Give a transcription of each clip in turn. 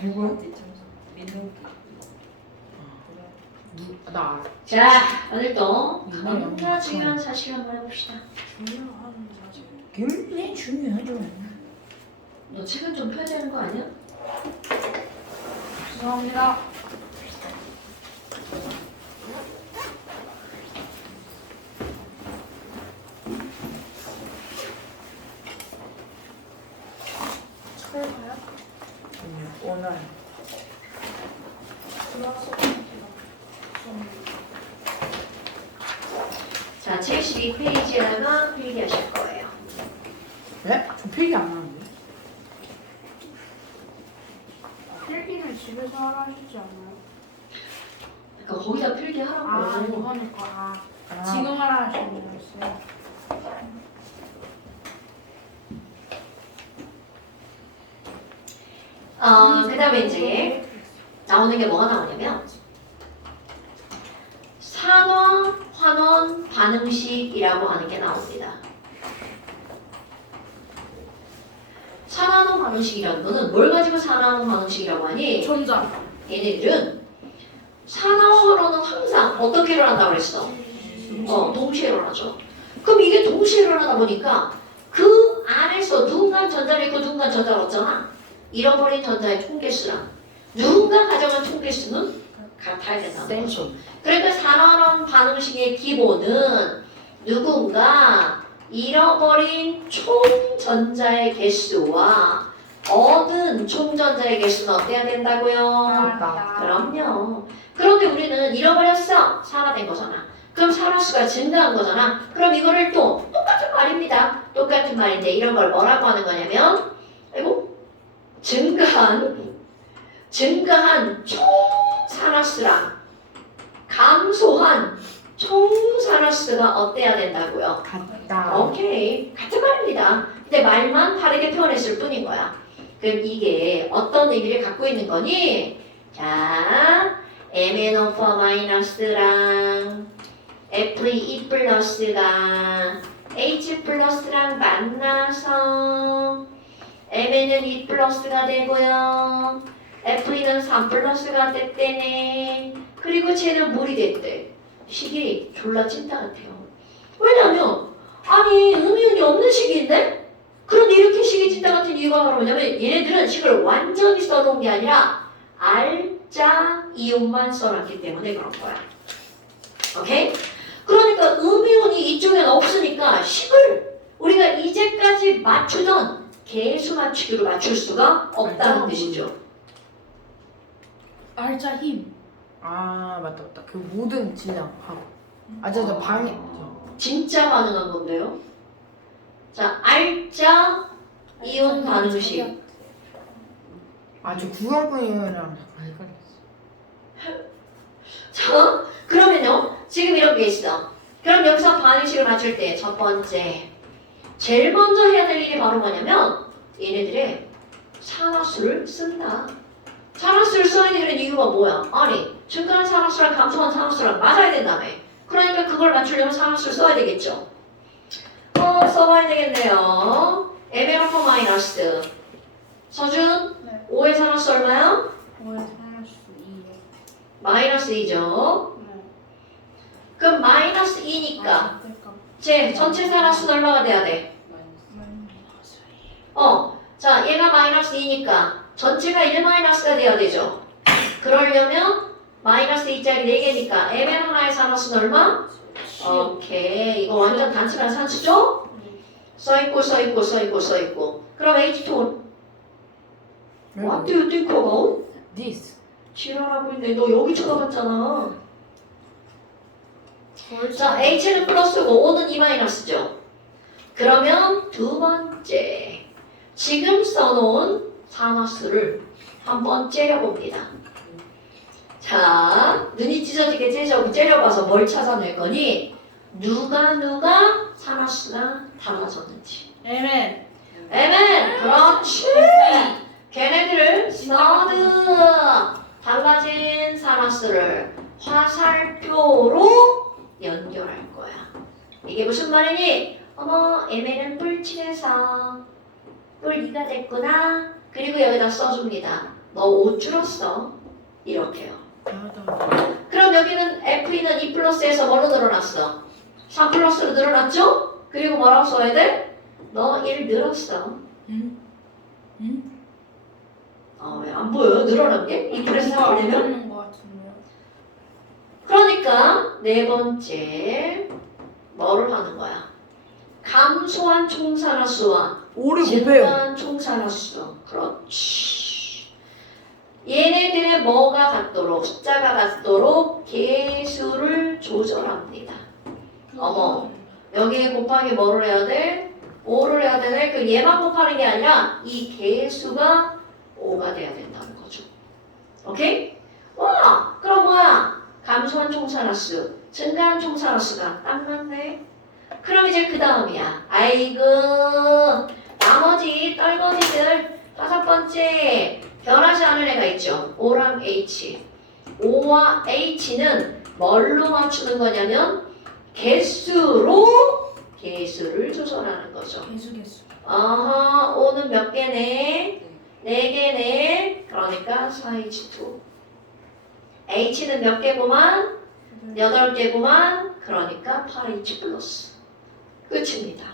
누구? 나. 자, 오늘도 이거요. 너무나 중요한 사실 한번 해봅시다. 중요한 사실. 굉장히 중요하죠. 너 책은 좀 펴야 되는 거 아니야? 죄송합니다. 철가요? 오늘 들어와서 자, 72페이지에다가 필기하실 거예요. 네? 저 필기 안 하는데. 필기는 집에서 하라 하시지 않나요? 그러니까 거기다 필기하라고. 이거니까 지금 하라 하시는 거였어요. 그 다음에 이제 나오는 게 뭐가 나오냐면 산화, 환원, 반응식이라고 하는 게 나옵니다. 산화환원 반응식이라는 거는 뭘 가지고 산화환원 반응식이라고 하니? 전자. 얘네들은 산화환원은 항상 어떻게 일어난다고 그랬어? 동시에 일어나죠. 그럼 이게 동시에 일어나다 보니까 그 안에서 누군가 전자를 있고 누군가 전자가 없잖아. 잃어버린 전자의 총개수랑 누군가 가져간 총개수는 같아야 된다는 거죠. 그러니까 산화환원 반응식의 기본은 누군가 잃어버린 총전자의 개수와 얻은 총전자의 개수는 어때야 된다고요? 그럼요. 그런데 우리는 잃어버렸어. 산화된 거잖아. 그럼 산화수가 증가한 거잖아. 그럼 이거를 또 똑같은 말입니다. 똑같은 말인데 이런 걸 뭐라고 하는 거냐면 증가한 총산화수랑 감소한 총산화수가 어때야 된다고요? 같다. 오케이. 같은 말입니다. 근데 말만 다르게 표현했을 뿐인 거야. 그럼 이게 어떤 의미를 갖고 있는 거니? 자, MnO4 마이너스랑 F2 플러스가 H 플러스랑 만나서 Mn은 2 플러스가 되고요. F는 3 플러스가 됐대네. 그리고 쟤는 물이 됐대. 식이 졸라 찐따 같아요. 왜냐면 아니 음이온이 없는 식인데? 그런데 이렇게 식이 찐따 같은 이유가 바로 뭐냐면 얘네들은 식을 완전히 써놓은 게 아니라 알짜 이온만 써놨기 때문에 그런 거야. 오케이? 그러니까 음이온이 이쪽에는 없으니까 식을 우리가 이제까지 맞추던 개수 맞추기로 맞출 수가 없다는 뜻이죠. 알짜 힘. 아 맞다. 그 모든 질량 하고. 저 방에. 진짜 반응한 건데요. 자, 알짜 이온 반응식. 저 구강분이랑 약간 헷갈렸어. 자, 그러면요. 지금 이런 게 있어. 그럼 여기서 반응식을 맞출 때 첫 번째 제일 먼저 해야 될 일이 바로 뭐냐면 얘네들의 산화수를 쓴다. 산화수를 써야 되는 이유가 뭐야? 아니, 증가한 산화수랑 감소한 산화수랑 맞아야 된다며. 그러니까 그걸 맞추려면 산화수를 써야 되겠죠. 써봐야 되겠네요. MnO4 마이너스. 서준, 네. 5의 산화수 얼마야? 5에 상할수 2에. 마이너스 2죠. 네. 그럼 마이너스 2니까 그러니까 제 전체 산화수는 얼마가 돼야 돼? 자, 얘가 마이너스 2니까 전체가 1 마이너스가 돼야 되죠. 그러려면 마이너스 2짜리 4개니까 Mn 하나의 산화수는 얼마? 오케이. 이거 완전 단순한 산수죠? 써있고 써있고 써있고 써있고. 그럼 H2는? What do you think about? This. 지랄하고 있네. 너 여기 쳐다봤잖아. 자, H는 플러스고 O는 2 마이너스죠. 그러면 두 번째. 지금 써놓은 산화수를 한번 째려봅니다. 자, 눈이 찢어지게 째려봐서 뭘 찾아낼 거니? 누가 산화수가 달라졌는지. MN. 그렇지. 걔네들을 서드 달라진 산화수를 화살표로 연결할 거야. 이게 무슨 말이니? 어머, MN은 뿔 7에서 뿔 2가 됐구나. 그리고 여기다 써줍니다. 너 5 줄었어. 이렇게요. 이상하다. 그럼 여기는 F는 2 플러스에서 뭐로 늘어났어? 3 플러스로 늘어났죠? 그리고 뭐라고 써야 돼? 너 1 늘었어. 왜 안 보여요? 늘어난 게? 2 플러스 3 되면? 되는 것 같은데요. 그러니까 네 번째 뭐를 하는 거야? 감소한 총산화수와 5를 곱해요. 증가한 총산화수. 그렇지. 얘네들의 뭐가 같도록 숫자가 같도록 개수를 조절합니다. 어머. 여기에 곱하기 뭐를 해야 돼? 5를 해야 되네. 그 얘만 곱하는 게 아니라 이 개수가 5가 돼야 된다는 거죠. 오케이? 와, 그럼 뭐야? 감소한 총산화수, 증가한 총산화수가 딱 맞네. 그럼 이제 그 다음이야. 아이고, 나머지 떨거지들 5번째 변하지 않을 애가 있죠. O랑 H. O와 H는 뭘로 맞추는 거냐면 개수를 조절하는 거죠. 개수. 아하, O는 몇 개네? 4개네. 그러니까 4H2. H는 몇 개구만? 8개구만. 그러니까 8H 플러스. 끝입니다.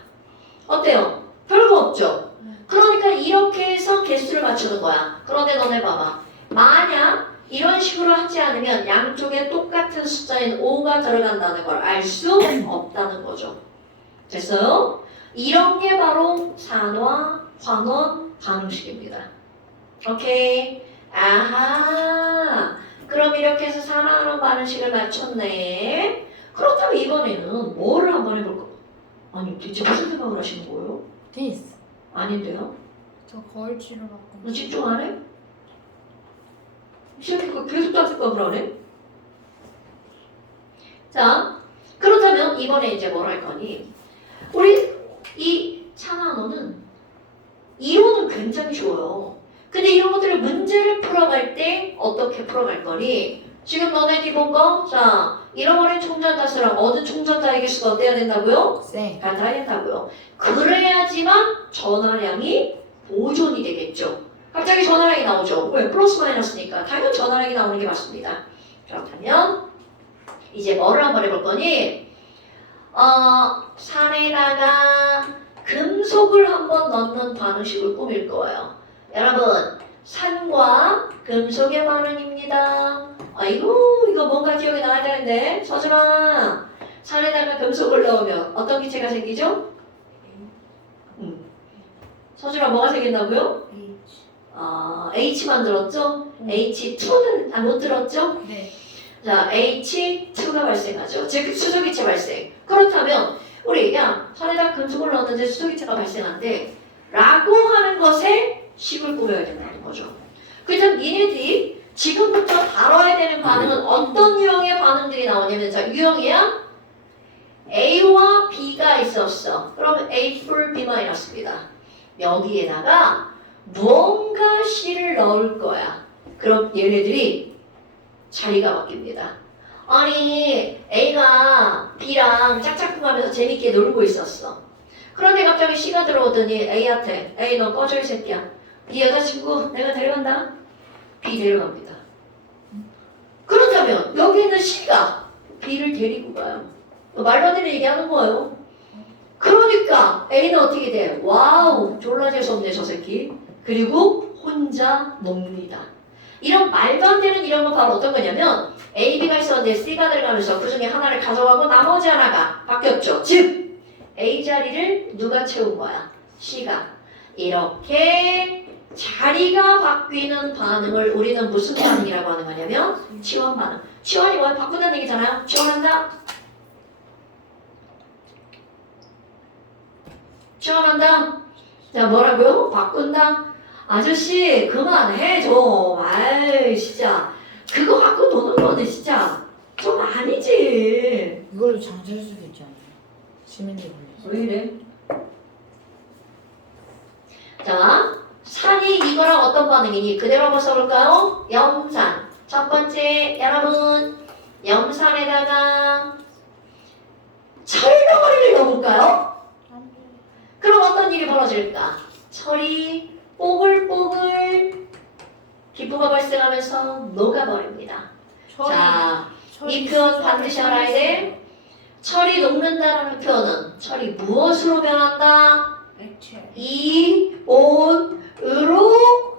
어때요? 별거 없죠? 그러니까 이렇게 해서 개수를 맞추는 거야. 그런데 너네 봐봐. 만약 이런 식으로 하지 않으면 양쪽에 똑같은 숫자인 5가 들어간다는 걸 알 수 없다는 거죠. 됐어요? 이런 게 바로 산화, 환원, 반응식입니다. 오케이? 아하. 그럼 이렇게 해서 산화하는 반응식을 맞췄네. 그렇다면 이번에는 뭐를 한번 해볼까? 아니, 대체 무슨 생각을 하시는 거예요? 테니스. 아닌데요? 저 거울치로 바꾼. 너 집중 안 해? 시험이 계속 딴 생각을 안 해? 자, 그렇다면 이번에 이제 뭘 할 거니? 우리 이 산화노는 이론은 굉장히 쉬워요. 근데 이런 것들을 문제를 풀어갈 때 어떻게 풀어갈 거니? 지금 너네들이 본 거? 자, 잃어버린 총전자수랑 얻은 총전자의 개수가 어때야 된다고요? 쌩. 같아야 된다고요. 그래야지만 전화량이 보존이 되겠죠. 갑자기 전화량이 나오죠. 왜? 플러스 마이너스니까. 당연 전화량이 나오는 게 맞습니다. 그렇다면 이제 뭐를 한번 해볼 거니? 산에다가 금속을 한번 넣는 반응식을 꾸밀 거예요. 여러분, 산과 금속의 반응입니다. 아이고, 이거 뭔가 기억이 나야 되는데. 서준아, 산에다가 금속을 넣으면 어떤 기체가 생기죠? 서준아, 뭐가 생긴다고요? H. H만 들었죠? H2는 못 들었죠? 네. 자, H2가 발생하죠. 즉, 수소기체 발생. 그렇다면 우리 산에다 금속을 넣었는데 수소기체가 발생한대 라고 하는 것에 식을 꾸며야 된다는 거죠. 그렇다면 니네들이 지금부터 다뤄야 되는 반응은 어떤 유형의 반응들이 나오냐면 자, 유형이야 A와 B가 있었어. 그럼 A 풀 B 마이너스입니다. 여기에다가 무언가 C를 넣을 거야. 그럼 얘네들이 자리가 바뀝니다. 아니 A가 B랑 짝짝꿍하면서 재밌게 놀고 있었어. 그런데 갑자기 C가 들어오더니 A한테 에이 너 꺼져 이 새끼야. 네 여자친구 내가 데려간다. B 데려갑니다. 그렇다면 여기 있는 C가 B를 데리고 가요. 말도 안 되는 얘기하는 거예요. 그러니까 A는 어떻게 돼? 와우 졸라 재수없네 저 새끼. 그리고 혼자 놉니다. 이런 말도 안 되는 이런 건 바로 어떤 거냐면 A, B가 있었는데 C가 들어가면서 그 중에 하나를 가져가고 나머지 하나가 바뀌었죠. 즉 A 자리를 누가 채운 거야? C가. 이렇게 자리가 바뀌는 반응을 우리는 무슨 반응이라고 하는 거냐면 치원 반응. 치원이 뭐 바꾼다는 얘기잖아요. 치원한다. 치원한다. 자 뭐라고요? 바꾼다. 아저씨 그만해 좀. 아이 진짜 그거 갖고 노는 거는 진짜 좀 아니지. 이걸로 장사할 수도 있지 않아요? 시민들 걸려서. 왜 이래? 자, 산이 이거랑 어떤 반응이니? 그대로 한번 써볼까요? 염산. 첫 번째, 여러분, 염산에다가 철덩어리를 넣어볼까요? 그럼 어떤 일이 벌어질까? 철이 뽀글뽀글 기포가 발생하면서 녹아버립니다. 자, 이 표현 반드시 알아야 돼. 철이 녹는다라는 표현은 철이 무엇으로 변한다? 액체. 이온으로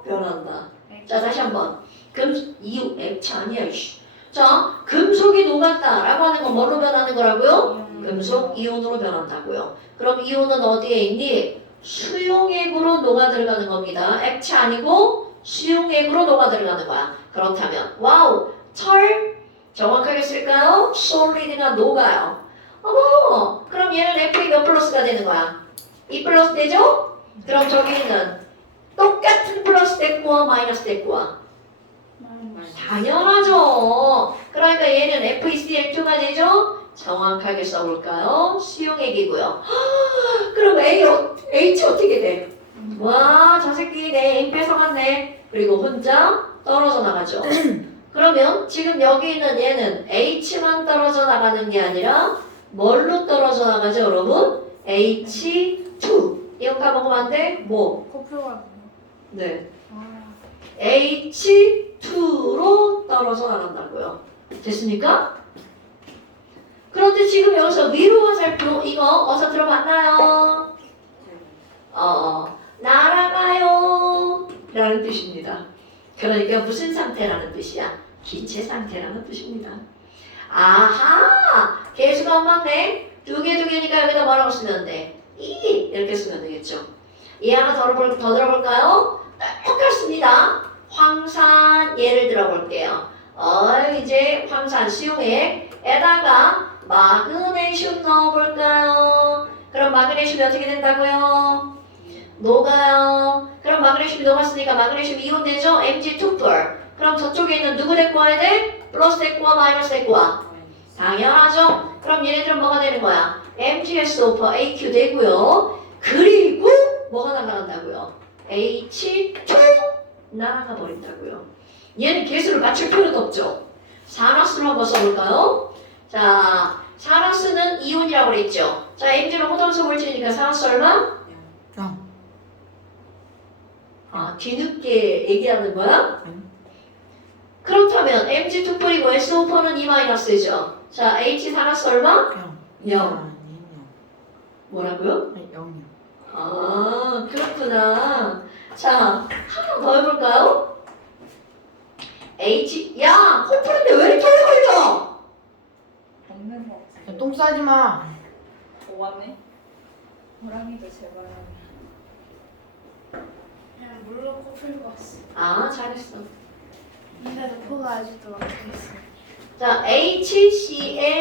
변한다. 자, 다시 한번. 액체 아니야, 이씨. 자, 금속이 녹았다라고 하는 건 뭘로 변하는 거라고요? 금속 이온으로 변한다고요. 그럼 이온은 어디에 있니? 수용액으로 녹아 들어가는 겁니다. 액체 아니고 수용액으로 녹아 들어가는 거야. 그렇다면 와우, 철 정확하게 쓸까요? solid가 녹아요. 어머, 그럼 얘는 F 몇 플러스가 되는 거야? 2 플러스 되죠? 그럼 저기는 똑같은 플러스 됐고 마이너스 됐고 당연하죠. 그러니까 얘는 FeCl2가 되죠? 정확하게 써볼까요? 수용액이고요. 그럼 H 어떻게 돼? 와, 저 새끼 내 M 뺏어갔네. 그리고 혼자 떨어져 나가죠. 그러면 지금 여기 있는 얘는 H만 떨어져 나가는 게 아니라 뭘로 떨어져 나가죠, 여러분? H2. 이거 까먹으면 안 돼? 뭐? 코표가 네. 아, H2로 떨어져 나간다고요. 됐습니까? 그런데 지금 여기서 위로 화살표 이거 어디서 들어봤나요? 날아가요 라는 뜻입니다. 그러니까 무슨 상태라는 뜻이야? 기체 상태라는 뜻입니다. 아하! 개수가 안 맞네. 두 개니까 여기다 뭐라고 쓰면 돼? 이렇게 쓰면 되겠죠. 얘 하나 더 들어볼까요? 똑같습니다. 황산 예를 들어볼게요. 이제 황산 수용액에다가 마그네슘 넣어볼까요? 그럼 마그네슘이 어떻게 된다고요? 녹아요. 그럼 마그네슘이 녹았으니까 마그네슘 이온 되죠? Mg2+. 그럼 저쪽에 있는 누구 데리고 와야 돼? 플러스 데리고 와, 마이너스 데리고 와? 당연하죠. 그럼 얘네들은 뭐가 되는 거야? MgSO4 AQ 되고요. 그리고 뭐가 날아간다고요? H2 날아가 버린다고요. 얘는 개수를 맞출 필요도 없죠. 산화수를 한번 써볼까요? 자, 산화수는 이온이라고 그랬죠. 자, Mg는 호동수 물질이니까 산화수 얼마? 뒤늦게 얘기하는 거야? 그렇다면 Mg2+이고 SO4는 E-죠. 자, H 산화수 얼마? 0. 뭐라고요? 0이요. 그렇구나. 자, 하나 더 해볼까요? 야, 코 푸는데 왜 이렇게 오래 걸려? 없는 거 없어. 똥 싸지 마. 왔네. 호랑이도 제발. 그냥 물로 코풀고 왔어. 잘했어. 근데 코가 아직도 막혀있어. 자, HClAQ에다가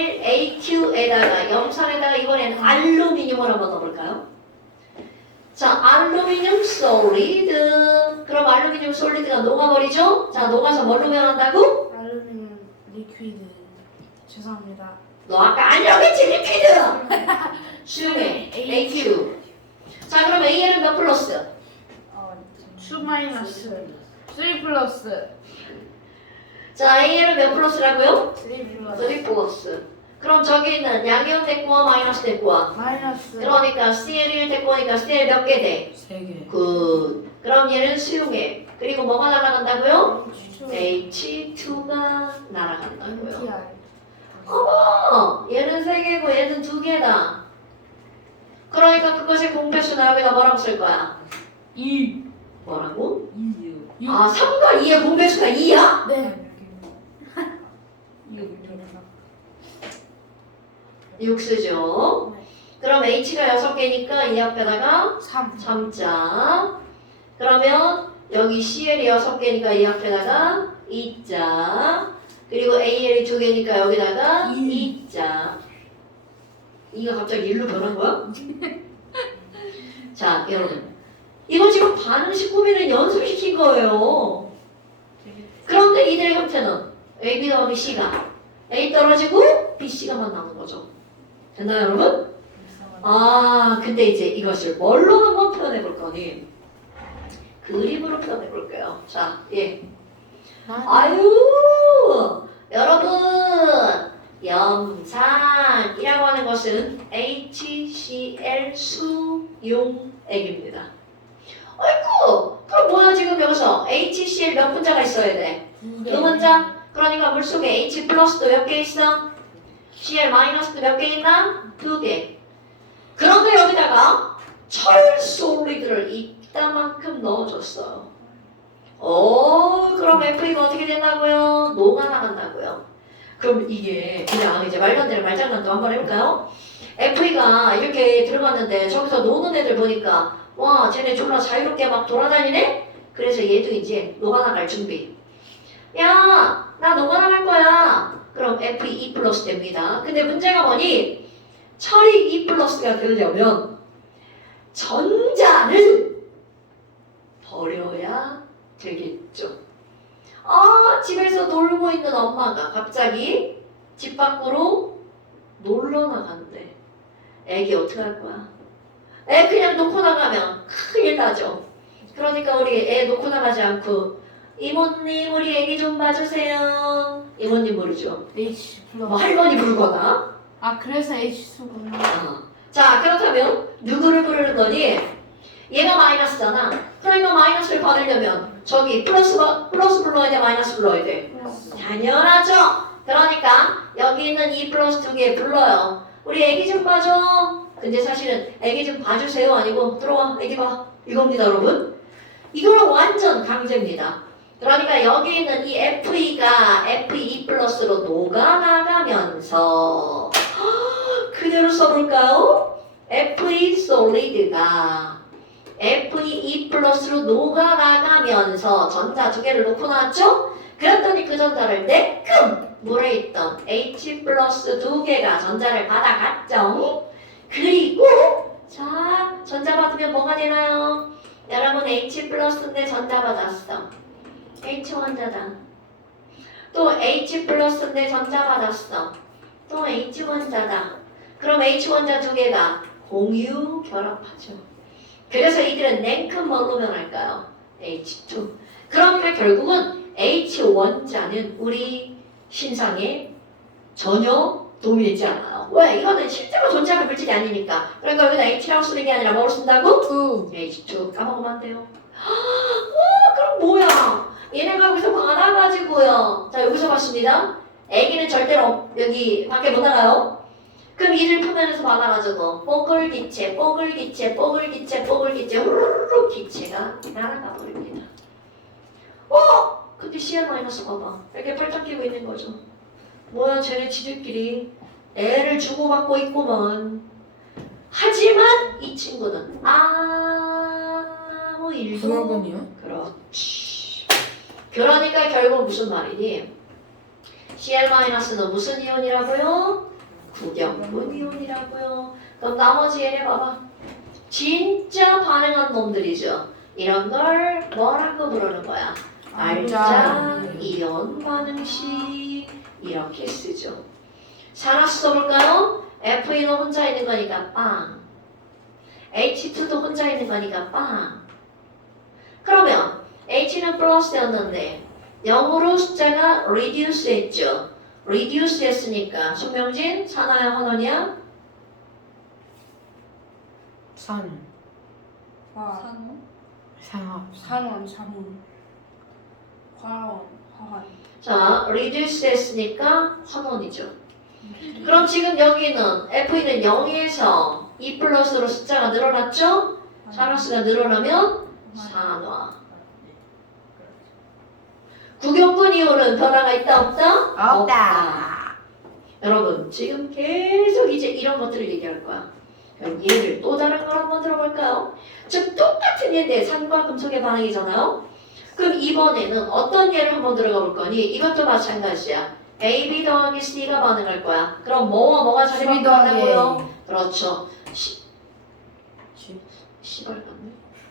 염산에다가 이번에는 알루미늄을 한번 넣어볼까요? 자, 알루미늄 솔리드. 그럼 알루미늄 솔리드가 녹아버리죠? 자, 녹아서 뭘로 변한다고? 알루미늄 리퀴드. 죄송합니다. 너 아까 아니라고 했지, 리퀴드! 수용액, AQ. 자, 그럼 AL은 몇 플러스? 2 마이너스 3 플러스 자, AL은 몇 플러스라고요? 3 플러스 3 플러스. 그럼 저기 있는 양이온 데꼬와 마이너스 데꼬와. 마이너스 그러니까 CL1 데꼬니까 CL 몇 개 돼? 3개. 굿. 그럼 얘는 수용액. 그리고 뭐가 날아간다고요? H2 H2가 날아간다고요. NTR 얘는 3개고 얘는 2개다. 그러니까 그것의 공배수는 여기다 뭐라고 쓸 거야? 2. 뭐라고? 2. 3과 2의 공배수가 2야? 네 6쓰죠. 그럼 H가 6개니까 이 앞에다가 3 3자. 그러면 여기 CL이 6개니까 이 앞에다가 2자. 그리고 AL이 2개니까 여기다가 2자. 2가 갑자기 1로 변한 거야? 자, 여러분. 이거 지금 반응식 꾸미는 연습시킨 거예요. 그런데 이들의 형태는 A, B 더하기 C가 A 떨어지고 B, C가만 남은 거죠. 됐나요, 여러분? 근데 이제 이것을 뭘로 한번 표현해 볼 거니? 그림으로 표현해 볼게요. 자, 여러분, 염산이라고 하는 것은 HCl 수용액입니다. 아이고, 그럼 그럼 뭐야 지금 여기서 HCl 몇 분자가 있어야 돼? 두 분자. 그러니까 물속에 H 플러스도 몇 개 있어? Cl 마이너스도 몇 개 있나? 2개. 그런데 여기다가 철 솔리드를 이따만큼 넣어줬어요. 그럼 FE가 어떻게 된다고요? 녹아나간다고요. 그럼 이게 그냥 이제 말도 안 되는 말장난도 한번 해볼까요? FE가 이렇게 들어갔는데 저기서 노는 애들 보니까 와 쟤네 졸라 자유롭게 막 돌아다니네? 그래서 얘도 이제 녹아나갈 준비. 야 나 녹아나갈 거야. 그럼 FE 플러스 됩니다. 근데 문제가 뭐니? 철이 E 플러스가 되려면 전자를 버려야 되겠죠. 집에서 놀고 있는 엄마가 갑자기 집 밖으로 놀러 나간대. 애기 어떻게 할 거야? 애 그냥 놓고 나가면 큰일 나죠. 그러니까 우리 애 놓고 나가지 않고 이모님 우리 애기 좀 봐주세요. 이모님 모르죠? H 플러스. 뭐 할머니 부르거나. 그래서 H2구나. 자 그렇다면 누구를 부르는 거니? 얘가 마이너스잖아. 그러니까 마이너스를 받으려면 저기 플러스 불러야 돼, 마이너스 불러야 돼? 당연하죠. 그러니까 여기 있는 E 플러스 2개 불러요. 우리 애기 좀 봐줘. 근데 사실은 애기 좀 봐주세요 아니고 들어와 애기 봐 이겁니다 여러분. 이거는 완전 강제입니다. 그러니까 여기 있는 이 FE가 FE 플러스로 녹아나가면서 그대로 써볼까요? FE 솔리드가 FE 플러스로 녹아나가면서 전자 두 개를 놓고 나왔죠? 그랬더니 그 전자를 내끔 물에 있던 H 플러스 두 개가 전자를 받아갔죠? 그리고 자 전자 받으면 뭐가 되나요? 여러분 H 플러스인데 전자 받았어. H 원자다. 또 H 플러스인데 전자 받았어. 또 H 원자다. 그럼 H 원자 두 개가 공유 결합하죠. 그래서 이들은 냉큼 뭘로 변할까요? H2. 그러니까 결국은 H 원자는 우리 신상에 전혀 도움이 되지 않아요. 왜? 이거는 실제로 존재하는 물질이 아니니까. 그러니까 여기다 H라고 쓰는 게 아니라 뭐로 쓴다고? 2. H2. 까먹으면 안 돼요. 그럼 뭐야? 얘네가 여기서 받아가지고요. 자, 여기서 봤습니다. 애기는 절대로 여기 밖에 못 나가요. 그럼 이를 표면에서 받아가지고 뽀글 기체, 뽀글 기체, 뽀글 기체, 뽀글 기체, 후루룩 기체가 날아가 버립니다. 근데 CL 마이너스 봐봐. 이렇게 팔짱 끼고 있는 거죠. 뭐야, 쟤네 지들끼리 애를 주고받고 있구먼. 하지만 이 친구는 아무 일도 분화근이요? 그렇지. 그러니까 결국 무슨 말이니? CL-는 무슨 이온이라고요? 구경분 이온이라고요. 그럼 나머지 얘네 봐봐. 진짜 반응한 놈들이죠. 이런 걸 뭐라고 부르는 거야? 알자 이온 반응식 이렇게 쓰죠. 하나씩 써볼까요? FE는 혼자 있는 거니까 빵. H2도 혼자 있는 거니까 빵. 그러면 H는 플러스였는데 0으로 숫자가 reduce 했죠. reduce 했으니까 손명진, 사나야, 헌원이야? 산. 산원? 상합. 산원. 화원. 화환. 자, reduce 했으니까 헌원이죠. 그럼 지금 여기는 FE는 0에서 2 플러스로 숫자가 늘어났죠? 산화수가 늘어나면 산화. 구경분 이온은 변화가 있다 없다? 없다. 여러분 지금 계속 이제 이런 것들을 얘기할 거야. 그럼 얘를 또 다른 걸 한번 들어볼까요? 즉 똑같은 얘인데 산과 금속의 반응이잖아요. 그럼 이번에는 어떤 예를 한번 들어가 볼 거니? 이것도 마찬가지야. AB 더하기 C가 반응할 거야. 그럼 뭐와 뭐가 자리 12 더하기 바꾼다고요? 그렇죠.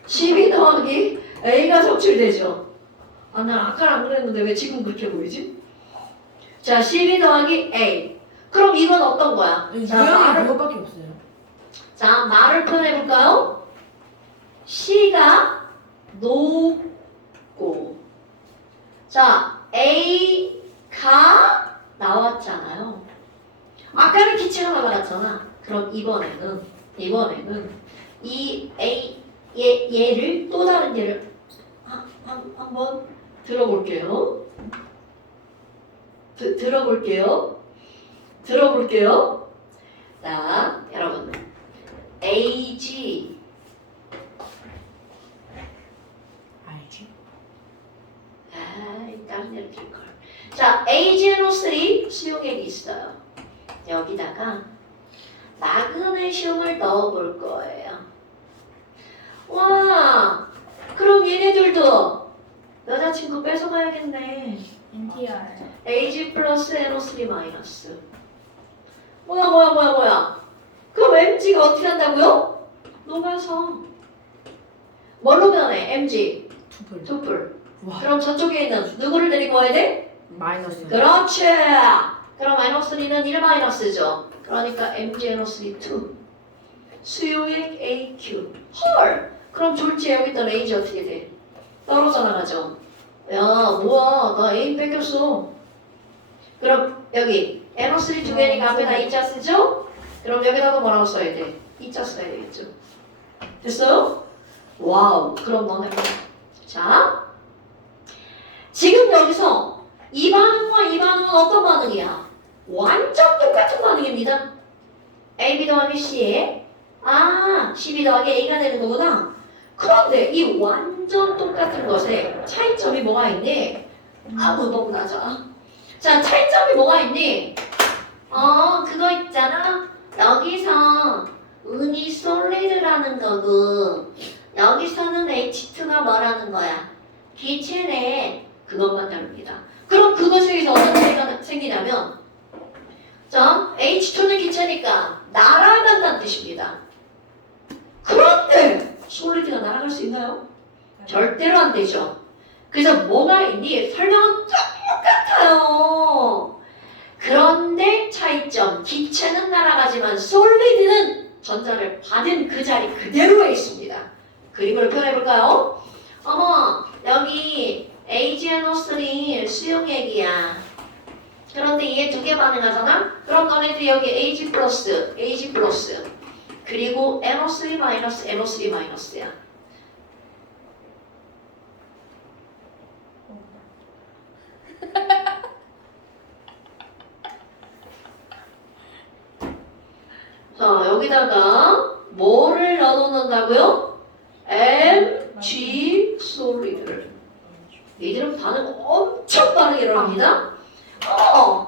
12 더하기 A가 적출되죠. 난 아까 안 그랬는데 왜 지금 그렇게 보이지? 자, 12 더하기 A. 그럼 이건 어떤 거야? 유형이 그거밖에 없어요. 자, 말을 표현해볼까요? C가 녹고. 자, A가 나왔잖아요. 아까는 기체가 나갔잖아. 그럼 이번에는 이 A 얘를 또 다른 얘를 한번 들어볼게요. 들어볼게요. 자, 여러분. AG. 알지? 다른 데로 낄걸. 자, AgNO3 수용액이 있어요. 여기다가 마그네슘을 넣어볼 거예요. 와, 그럼 얘네들도 여자친구 뺏어가야겠네. NTR. Ag 플러스 NO3 마이너스. 뭐야. 그럼 Mg가 어떻게 한다고요? 녹아서. 뭘로 변해? Mg. 투플. 투플. 와. 그럼 저쪽에 있는 누구를 데리고 와야 돼? 마이너스. 그렇지. 그럼 NO3는 1 마이너스죠. 그러니까 MgNO3 2. 수요액 AQ. 헐. 그럼 졸지 여기 있던 Ag 어떻게 돼? 떨어져 나가죠. 야, 뭐야. 나 A 뺏겼어. 그럼 여기 NO3 두 개니까 앞에다 2자 쓰죠? 그럼 여기다가 뭐라고 써야 돼? 2자 써야 되겠죠. 됐어요? 와우. 그럼 너네 자, 지금 여기서 이 반응과 이 반응은 어떤 반응이야? 완전 똑같은 반응입니다. AB 더하기 C에 12 더하기 A가 되는 거구나. 그런데 이 완전 똑같은 것에 차이점이 뭐가 있니? 너무 낮아. 자, 차이점이 뭐가 있니? 그거 있잖아. 여기서 은이 솔리드라는 거고 여기서는 H2가 뭐라는 거야? 기체네. 그것만 다릅니다. 그럼 그것에서 어떤 차이가 생기냐면 자, H2는 기체니까 날아간다는 뜻입니다. 그런데 솔리드가 날아갈 수 있나요? 절대로 안 되죠. 그래서 뭐가 있니? 설명은 똑같아요. 그런데 차이점, 기체는 날아가지만 솔리드는 전자를 받은 그 자리 그대로에 있습니다. 그림을 표현해볼까요? 여기 AgNO3 수용액이야. 그런데 얘 두 개 반응하잖아? 그럼 너네들이 여기 Ag 플러스 그리고 NO3 마이너스 NO3 마이너스야. 자, 여기다가 뭐를 넣어놓는다고요? Mg 솔리드를. 얘들은 반응 엄청 빠르게 일어납니다.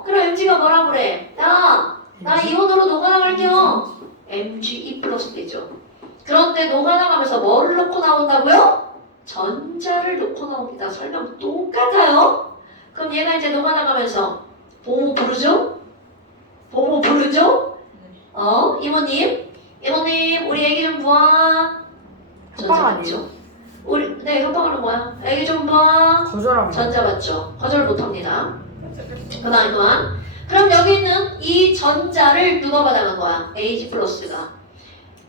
그럼 Mg가 뭐라 그래? 나 이온으로 녹아나갈게요. Mg2 플러스 되죠. 그런데 녹아나가면서 뭐를 넣고 나온다고요? 전자를 넣고 나옵니다. 설명 똑같아요. 그럼 얘가 이제 녹아나가면서 보모 부르죠? 이모님, 우리 애기 좀 봐. 협박 아니에요? 네, 협박은 뭐야? 애기 좀 봐. 거절하면. 전자 맞죠? 거절 못합니다. 그만. 그럼 여기 있는 이 전자를 누가 받아간 거야? Ag 플러스가.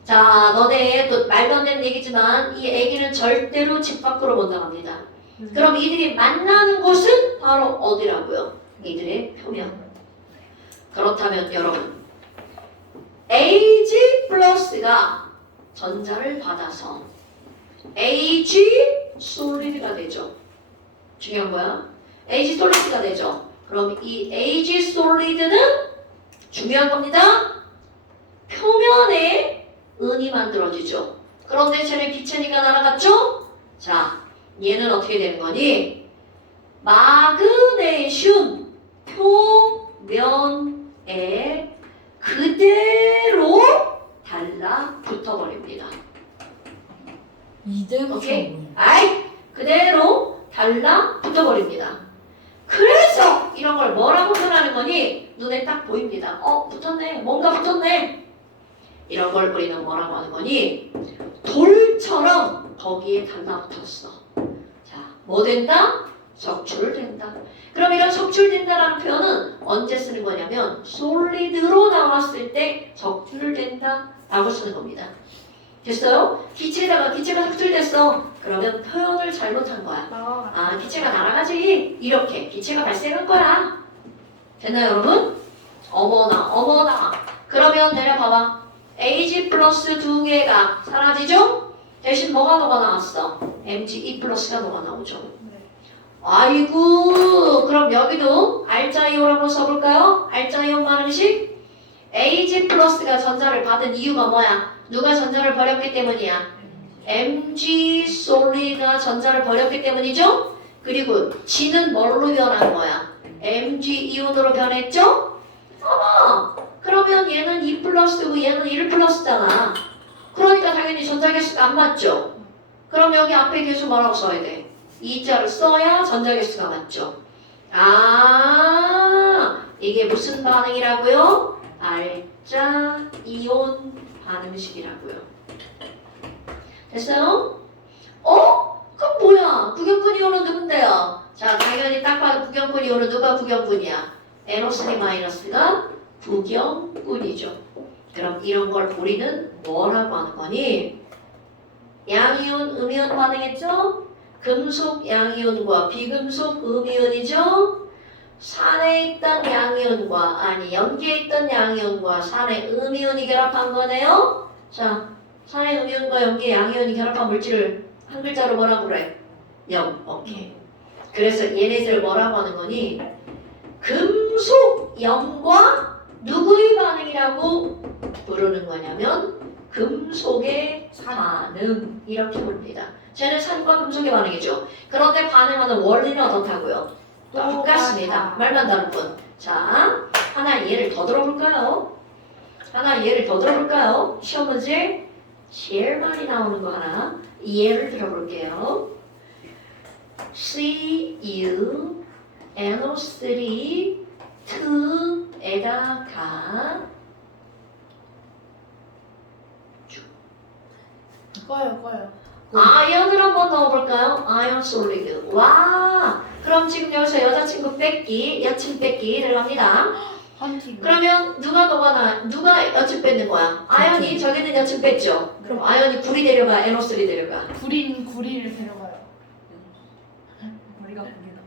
자, 너네 또 말도 안 되는 얘기지만 이 애기는 절대로 집 밖으로 못 나갑니다. 그럼 이들이 만나는 곳은 바로 어디라고요? 이들의 표면. 그렇다면 여러분, Ag 플러스가 전자를 받아서 Ag 솔리드가 되죠. 중요한 거야. Ag 솔리드가 되죠. 그럼 이 Ag 솔리드는 중요한 겁니다. 표면에 은이 만들어지죠. 그런데 쟤는 기체니까 날아갔죠? 자, 얘는 어떻게 되는 거니? 마그네슘 표면에 그대로 달라붙어버립니다. 이대로 오케이? 그대로 달라붙어버립니다. 그래서 이런 걸 뭐라고 표현하는 거니? 눈에 딱 보입니다. 붙었네. 뭔가 붙었네. 이런 걸 우리는 뭐라고 하는 거니? 돌처럼 거기에 달라붙었어. 자, 뭐 된다? 적출된다. 그럼 이런 적출된다라는 표현은 언제 쓰는 거냐면 솔리드로 나왔을 때 적출된다 라고 쓰는 겁니다. 됐어요? 기체가 적출됐어. 그러면 표현을 잘못한 거야. 기체가 날아가지. 이렇게 기체가 발생한 거야. 됐나요, 여러분? 어머나. 그러면 내려봐봐. Ag 플러스 두 개가 사라지죠? 대신 뭐가 나왔어? Mg2 플러스가 나오죠. 네. 아이고, 그럼 여기도 알자이온 한번 써볼까요? 알자이온 반응식 Ag 플러스가 전자를 받은 이유가 뭐야? 누가 전자를 버렸기 때문이야? Mg 솔리가 전자를 버렸기 때문이죠? 그리고 G는 뭘로 변한 거야? Mg 이온으로 변했죠? 어머! 그러면 얘는 2 플러스고 얘는 1 플러스잖아. 그러니까 당연히 전자 개수가 안 맞죠? 그럼 여기 앞에 개수 뭐라고 써야 돼? 2자를 써야 전자 개수가 맞죠? 아, 이게 무슨 반응이라고요? 알자 이온 반응식이라고요. 됐어요? 그럼 뭐야? 구경꾼 이온은 누군데요? 자, 당연히 딱 봐도 구경꾼 이온은 누가 구경꾼이야? NO3-가 구경꾼이죠. 그럼 이런 걸 우리는 뭐라고 하는 거니? 양이온, 음이온 반응했죠? 금속 양이온과 비금속 음이온이죠? 산에 있던 양이온과 염기에 있던 양이온과 산의 음이온이 결합한 거네요. 자, 산의 음이온과 염기의 양이온이 결합한 물질을 한 글자로 뭐라고 그래? 염. 오케이. 그래서 얘네들 뭐라고 하는 거니? 금속 염과 누구의 반응이라고 부르는 거냐면 금속의 반응 이렇게 부릅니다. 쟤는 산과 금속의 반응이죠. 그런데 반응하는 원리는 어떻다고요? 똑같습니다. 말만 다른 뿐. 자, 하나 예를 더 들어볼까요? 시험 문제 제일 많이 나오는 거 하나 예를 들어볼게요. CuNO3 2에다가 꺼요. 아연을 한번 넣어볼까요? 아연 솔리드. 와, 그럼 지금 여기서 여자친구 뺏기, 여친 뺏기 들어갑니다. 헌팅. 그러면 누가 여친 뺏는 거야? 아연이 저기는 여친 뺐죠? 그럼 아연이 구리 데려가, NO3 데려가. 구리를 데려가요. 머리가 구리다.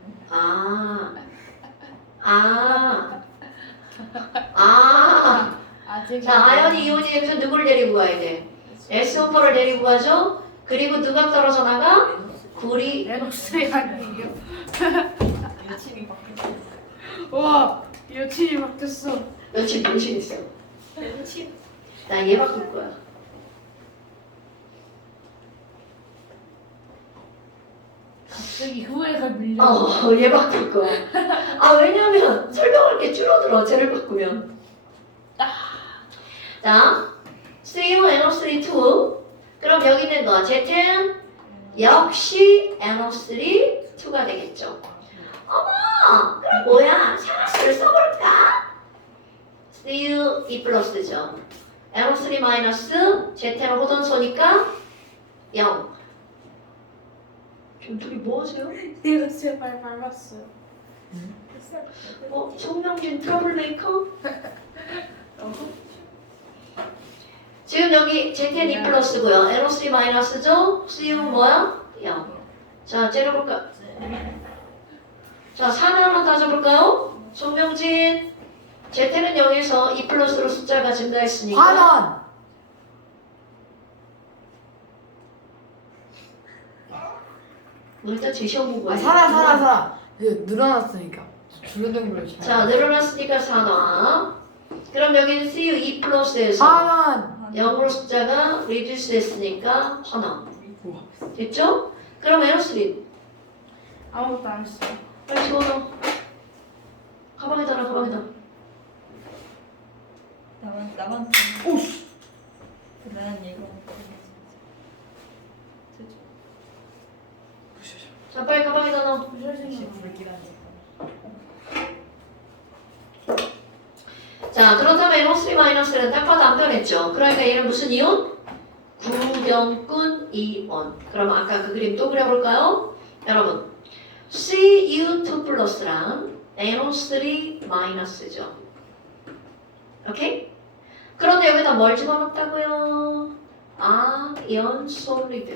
자, 아연이 이온이 되면서 누구를 데리고 가야 돼? SO4를 데리고 가죠? 그리고 누가 떨어져 나가? 구리. 레녹스의 아니에요. 여친이 바뀌었어. 와, 여친이 바뀌었어. 여친 정신 있어. 여친. 나 얘 바꿀 거야. 갑자기 후회가 밀려. 얘 바꿀 거야. 왜냐면 설명할 게 줄어들어. 쟤를 바꾸면. 자, CuNO3 2. 그럼 여기 있는 거 Z10 역시 NO3 2가 되겠죠. 어머, 그럼 뭐야? 상하수를 써볼까? Cu 2 플러스죠. NO3 마이너스 Z10은 호전소니까 0. 지금 둘이 뭐 하세요? 내가 제발 밟았어요. 송명진 트러블 메이커? 지금 여기 Z10 2 플러스고요. NO3 마이너스죠? Cu는 뭐야? 0. 자, 째려볼까? 자, 산을 하나 따져볼까요? 송명진 Z10은 0에서 2 플러스로 숫자가 증가했으니까 반원. 일단 제 시험 보고 살아. 이거 늘어났으니까. 줄어든 걸 잘. 자, 늘어났으니까 산화. 그럼 여기는 Cu 2 플러스에서 반원. 0으로 숫자가 리듀스 됐으니까 환화. 우와. 됐죠? 그럼 NO3 아무것도 안 했어. 빨리 집어넣어. 가방에다 놔, 가방에다. 나만 오씨. 난 이거 자, 빨리 가방에다 넣어. 역시 불길하니까. 자, 그렇다면 NO3-는 딱 봐도 안 변했죠. 그러니까 얘는 무슨 이온? 구경꾼 이온. 그럼 아까 그 그림 또 그려볼까요? 여러분, Cu2 플러스랑 NO3-죠. 오케이? 그런데 여기다 뭘 집어넣었다고요? 아연 솔리드.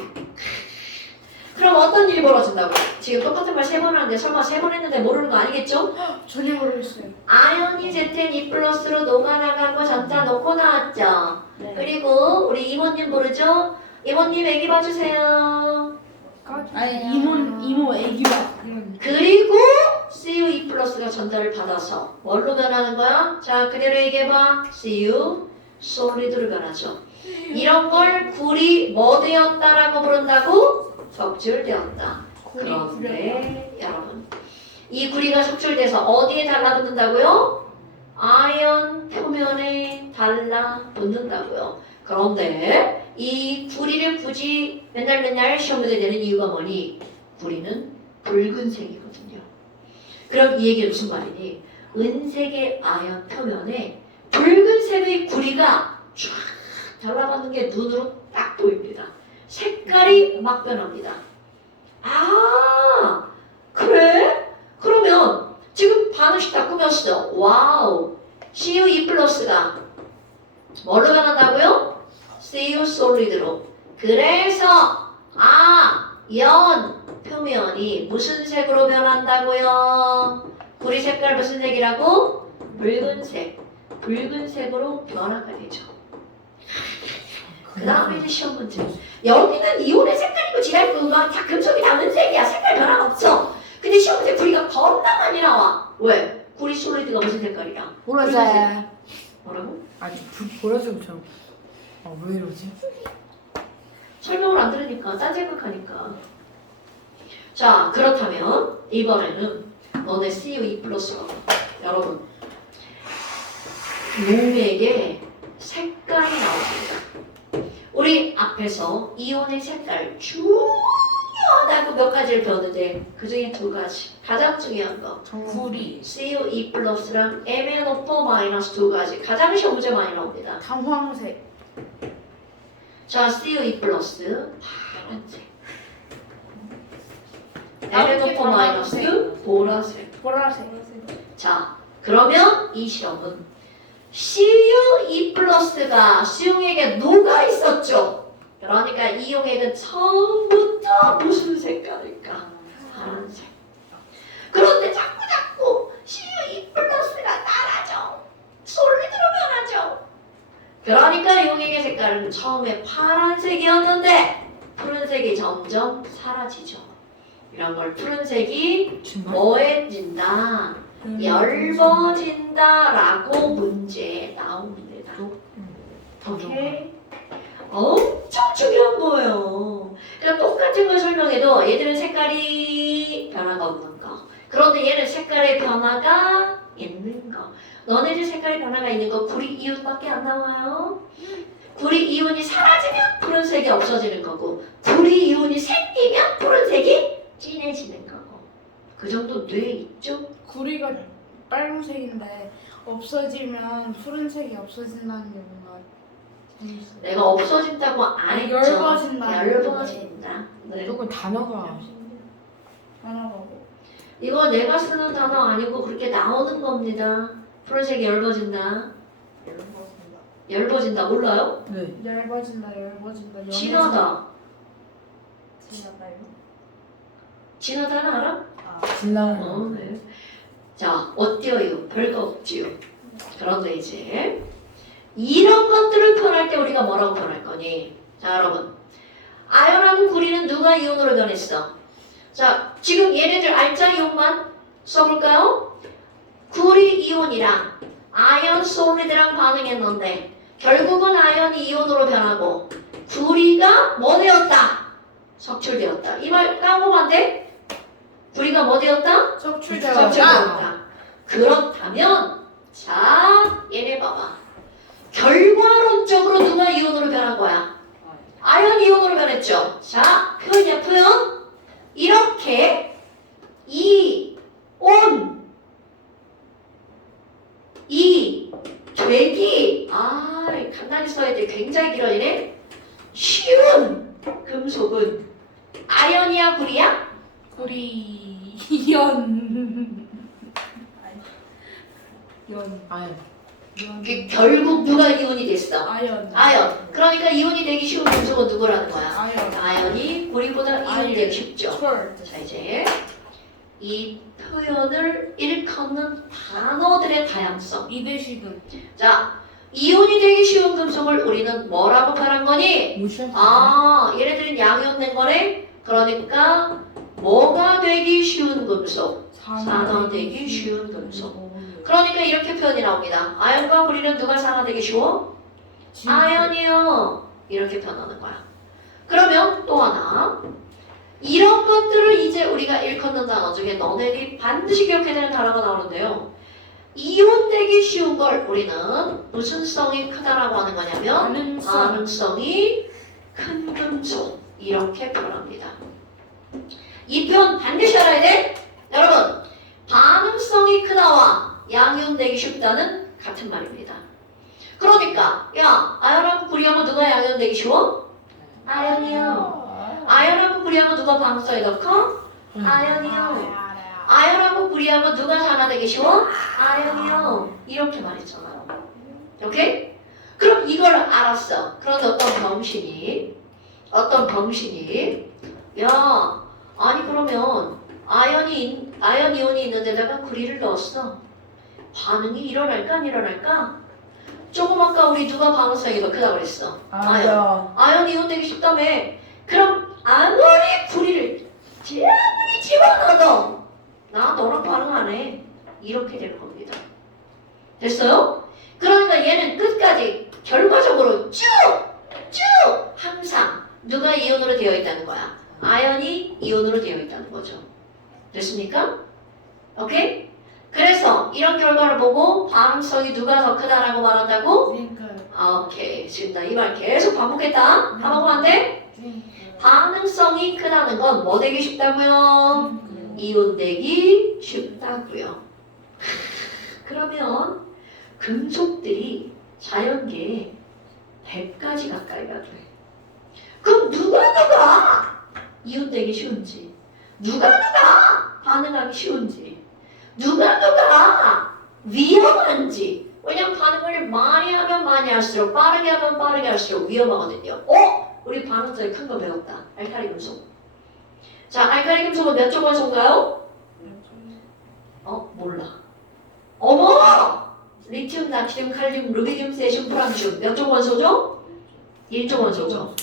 그럼 어떤 일이 벌어진다고? 지금 똑같은 말 3번 하는데 설마 3번 했는데 모르는 거 아니겠죠? 전혀 모르겠어요. 아연이 Z10 2 플러스로 녹아나간 거 전자 놓고 나왔죠? 네. 그리고 우리 이모님 모르죠? 이모님 애기 봐주세요. 아니야. 이모 애기가 그리고 CU2 플러스가 전달을 받아서 뭘로 변하는 거야? 자, 그대로 얘기해봐. CU 솔리드로 변하죠. 이런 걸 굴이 뭐 되었다라고 부른다고? 석출되었다. 그런데 여러분, 이 구리가 석출돼서 어디에 달라붙는다고요? 아연 표면에 달라붙는다고요. 그런데 이 구리를 굳이 맨날 시험 문제 내는 이유가 뭐니? 구리는 붉은색이거든요. 그럼 이 얘기는 무슨 말이니? 은색의 아연 표면에 붉은색의 구리가 쫙 달라붙는 게 눈으로 딱 보입니다. 색깔이 막 변합니다. 아, 그래? 그러면 지금 반응식 다 꾸몄어. 와우. CU2 플러스가 뭘로 변한다고요? CU 솔리드로. 그래서 연 표면이 무슨 색으로 변한다고요? 구리 색깔 무슨 색이라고? 붉은색. 붉은색으로 변화가 되죠. 그 다음에 이제 시험 문제. 여기는 이온의 색깔이고 지랄고 막 다 금속이 다 은색이야. 색깔 변화 없어. 근데 시험 문제 구리가 겁나 많이 나와. 왜? 구리 솔리드가 무슨 색깔이야? 보라색. 뭐라고? 아니 보라색처럼. 왜 이러지? 설명을 안 들으니까 딴 생각하니까. 자, 그렇다면 이번에는 너네 CU2 플러스가 여러분 용액에 색깔이 나옵니다. 우리 앞에서 이온의 색깔 중요하다고 몇 가지를 배웠는데 그 중에 두 가지 가장 중요한 거 구리 CU2 플러스랑 MnO4 마이너스 두 가지 가장 시험 문제 많이 나옵니다. 당황색 자, CU2 플러스 파란색 MnO4 마이너스 보라색. 보라색 자, 그러면 이 실험은 CU2 플러스가 수용액에 녹아 있었죠. 그러니까 이 용액은 처음부터 무슨 색깔일까? 파란색. 그런데 자꾸 CU2 플러스가 따라져. 솔리드로 변하죠. 그러니까 이 용액의 색깔은 처음에 파란색이었는데 푸른색이 점점 사라지죠. 이런 걸 푸른색이 뭐해진다? 엷어진다라고 문제에 나옵니다. 오케이? 엄청 중요한 거예요. 그러니까 똑같은 걸 설명해도 얘들은 색깔이 변화가 없는 거. 그런데 얘는 색깔의 변화가 있는 거. 너네들 색깔의 변화가 있는 거 구리 이온밖에 안 나와요. 구리 이온이 사라지면 푸른색이 없어지는 거고 구리 이온이 생기면 푸른색이 진해지는 거고. 그 정도 뇌에 있죠? 구리가 빨간색인데 없어지면 푸른색이 없어진다는 게 뭔가 재밌어요. 내가 없어진다고 안 했죠? 엷어진다. 엷어진다. 네. 조금 단어가 하나가고 이거 내가 쓰는 단어 아니고 그렇게 나오는 겁니다. 푸른색이 엷어진다. 엷어진다. 몰라요? 네. 얇아진다 진하다. 지나가요? 진하다는 알아? 진나는 네. 자, 어때요? 별거 없지요. 그런데 이제 이런 것들을 표현할 때 우리가 뭐라고 표현할 거니? 자, 여러분. 아연하고 구리는 누가 이온으로 변했어? 자, 지금 얘네들 알짜 이온만 써볼까요? 구리 이온이랑 아연 솔리드랑 반응했는데 결국은 아연이 이온으로 변하고 구리가 뭐 되었다? 석출되었다. 이 말 깜깜한데? 구리가 뭐 되었다? 석출되었다. 그렇다면 자, 얘네 봐봐. 결과론적으로 누가 이온으로 변한 거야? 아연 이온으로 변했죠. 자, 표현이야 표현. 이렇게 이온 이 되기 간단히 써야 돼. 굉장히 길어지네. 쉬운 금속은 아연이야 구리야? 구리 연 아니 결국 누가 이온이 됐어? 아연 아연. 그러니까 이온이 되기 쉬운 금속은 누구라는 거야? 아연 아연이 구리보다 이온이 되기 쉽죠. 철 자, 이제 이 표현을 일컫는 단어들의 다양성. 이대식은 자, 이온이 되기 쉬운 금속을 우리는 뭐라고 표현한 거니? 무시할 아, 얘네들은 양이온된 거네? 그러니까 뭐가 되기 쉬운 금속? 산화되기 쉬운 금속. 그러니까 이렇게 표현이 나옵니다. 아연과 구리는 누가 산화되기 쉬워? 아연이요. 이렇게 표현하는 거야. 그러면 또 하나. 이런 것들을 이제 우리가 일컫는 단어 중에 너네들이 반드시 기억해야 되는 단어가 나오는데요. 이온되기 쉬운 걸 우리는 무슨 성이 크다라고 하는 거냐면 반응성이 큰 금속 이렇게 표현합니다. 이 표현 반드시 알아야 돼. 여러분 반응성이 크다와 양이온되기 쉽다는 같은 말입니다. 그러니까 야 아연하고 구리하고 누가 양이온되기 쉬워? 아연이요. 아연하고 구리하고 누가 반응성이 더 커? 아연이요. 아연하고 구리하고 누가 산화되기 쉬워? 아연이요. 이렇게 말했잖아요. 오케이? 그럼 이걸 알았어. 그런데 어떤 병신이 야 아니 그러면 아연 이온이 있는 데다가 구리를 넣었어. 반응이 일어날까 안 일어날까? 조금 아까 우리 누가 반응성이 더 크다고 그랬어? 아연 이온 되기 쉽다며. 그럼 아무리 구리를 아무리 집어넣어도 나 너랑 반응 안 해. 이렇게 되는 겁니다. 됐어요? 그러니까 얘는 끝까지 결과적으로 쭉 항상 누가 이온으로 되어 있다는 거야. 아연이 이온으로 되어 있다는 거죠. 됐습니까? 오케이? 그래서 이런 결과를 보고 반응성이 누가 더 크다라고 말한다고? 오케이. 지금 나 이 말 계속 반복했다. 한번 안 돼? 반응성이 크다는 건 뭐 되기 쉽다고요? 이온되기 쉽다고요. 그러면 금속들이 자연계에 100가지 가까이가 돼. 그럼 누가 이온되기 쉬운지, 누가 반응하기 쉬운지, 누가 위험한지. 왜냐면 반응을 많이 하면 많이 할수록, 빠르게 하면 빠르게 할수록 위험하거든요. 우리 반응성이 큰 거 배웠다. 알칼리 금속. 자, 알칼리 금속은 몇 종 원소인가요? 몰라. 어머! 리튬, 나트륨, 칼륨, 루비디움, 세슘, 프랑슘 몇 종 원소죠? 1종 원소죠.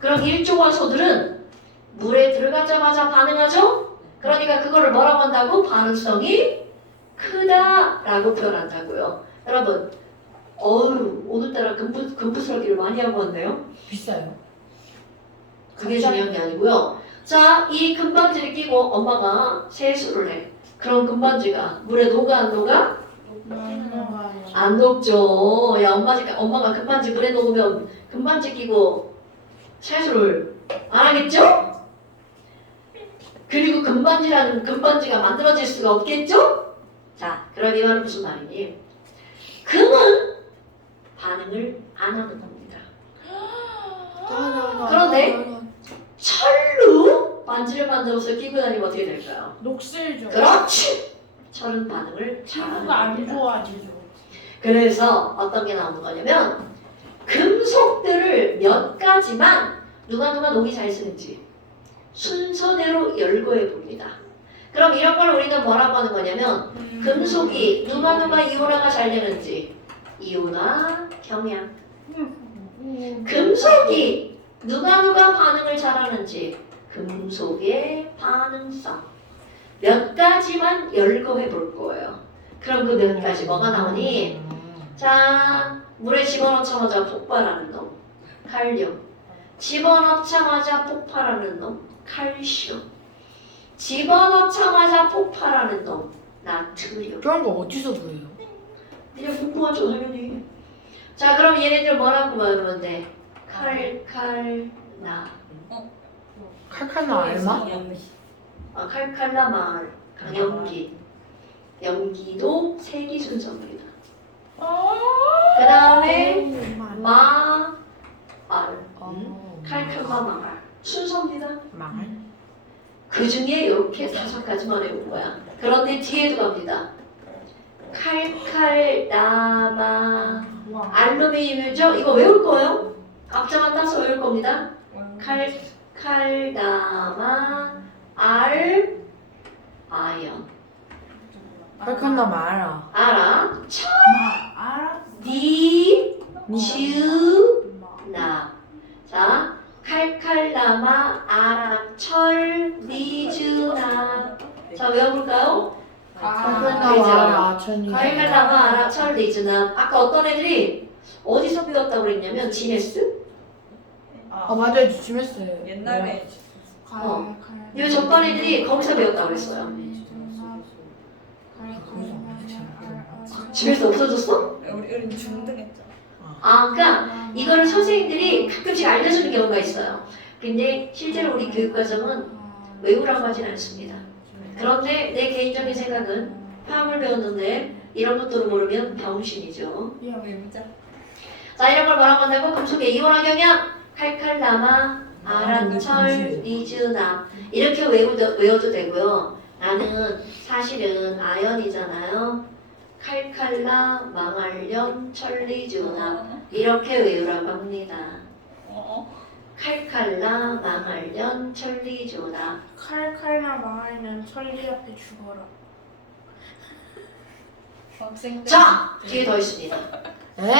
그럼 1종 원소들은 물에 들어가자마자 반응하죠? 그러니까 그거를 뭐라고 한다고? 반응성이 크다라고 표현한다고요. 여러분, 오늘따라 금부스러기를 많이 하고 왔네요. 비싸요. 그게 중요한 게 아니고요. 자, 이 금반지를 끼고 엄마가 세수를 해. 그럼 금반지가 물에 녹아 안 녹아? 안 녹죠. 야, 엄마가 금반지 물에 녹으면 금반지 끼고 세수를 안 하겠죠? 그리고 금반지가 만들어질 수가 없겠죠? 자, 그럼 이 말은 무슨 말이니? 금은 반응을 안 하는 겁니다. 그런데 철로 반지를 만들어서 끼고 다니면 어떻게 될까요? 녹슬죠. 그렇지! 철은 반응을 잘하는 피부가 안 겁니다. 좋아지죠. 그래서 어떤 게 나오는 거냐면 금속들을 몇 가지만 누가 녹이 잘 쓰는지 순서대로 열거해 봅니다. 그럼 이런 걸 우리는 뭐라고 하는 거냐면 금속이 누가 이온화가 잘 되는지 이온화 경향, 금속이 누가 반응을 잘하는지 금속의 반응성 몇 가지만 열거해 볼 거예요. 그럼 그 몇 가지 뭐가 나오니? 자, 물에 집어넣자마자 폭발하는 놈 칼륨, 집어넣자마자 폭발하는 놈 칼슘, 집어넣자마자 폭발하는 놈 나트륨. 그런 거 어디서 구해요? 그냥 공부하죠 당연히. 자, 그럼 얘네들 뭐라고 말하면 돼? 칼칼나. 칼칼나 알마? 칼칼나 강연기. 연기도 세기 순서입니다. 그 다음에 말, 칼칼마 말 순서입니다. 망할? 그 중에 이렇게 5가지만 외운 거야. 그런데 뒤에도 갑니다. 칼칼나마 알루미늄이죠? 이거 외울 거예요. 앞자만 따서 외울 겁니다. 칼칼나마 아연. 칼칼나 알아. 알아? 알아? 니 나. 자, 칼칼라마 아라철 리즈나. 자, 외워볼까요? 칼칼라마 아천이. 칼칼라마 아라철 리즈나. 아까 어떤 애들이 어디서 배웠다고 그랬냐면 지네스? 아 맞아요, 주심했어요. 옛날에 이 전반 애들이 거기서 배웠다고 그랬어요. 집에서 없어졌어? 우리 중등했죠. 아, 그러니까 이거를 선생님들이 가끔씩 알려주는 경우가 있어요. 근데 실제로 우리 교육과정은 외우라고 하진 않습니다. 그런데 내 개인적인 생각은 화학을 배웠는데 이런 것들을 모르면 병신이죠. 외우자. 자, 이런 걸 뭐라고 한다고? 금속의 이온화경향, 칼칼라마, 아라철, 리즈나 이렇게 외워도 되고요. 나는 사실은 아연이잖아요. 칼칼라, 망활련, 천리즈나 이렇게 외우라고 합니다. 칼칼라, 망활련, 천리즈나. 칼칼나 망하면 천리 앞에 죽어라. 학생들. 자, 뒤에 더 있습니다. 에?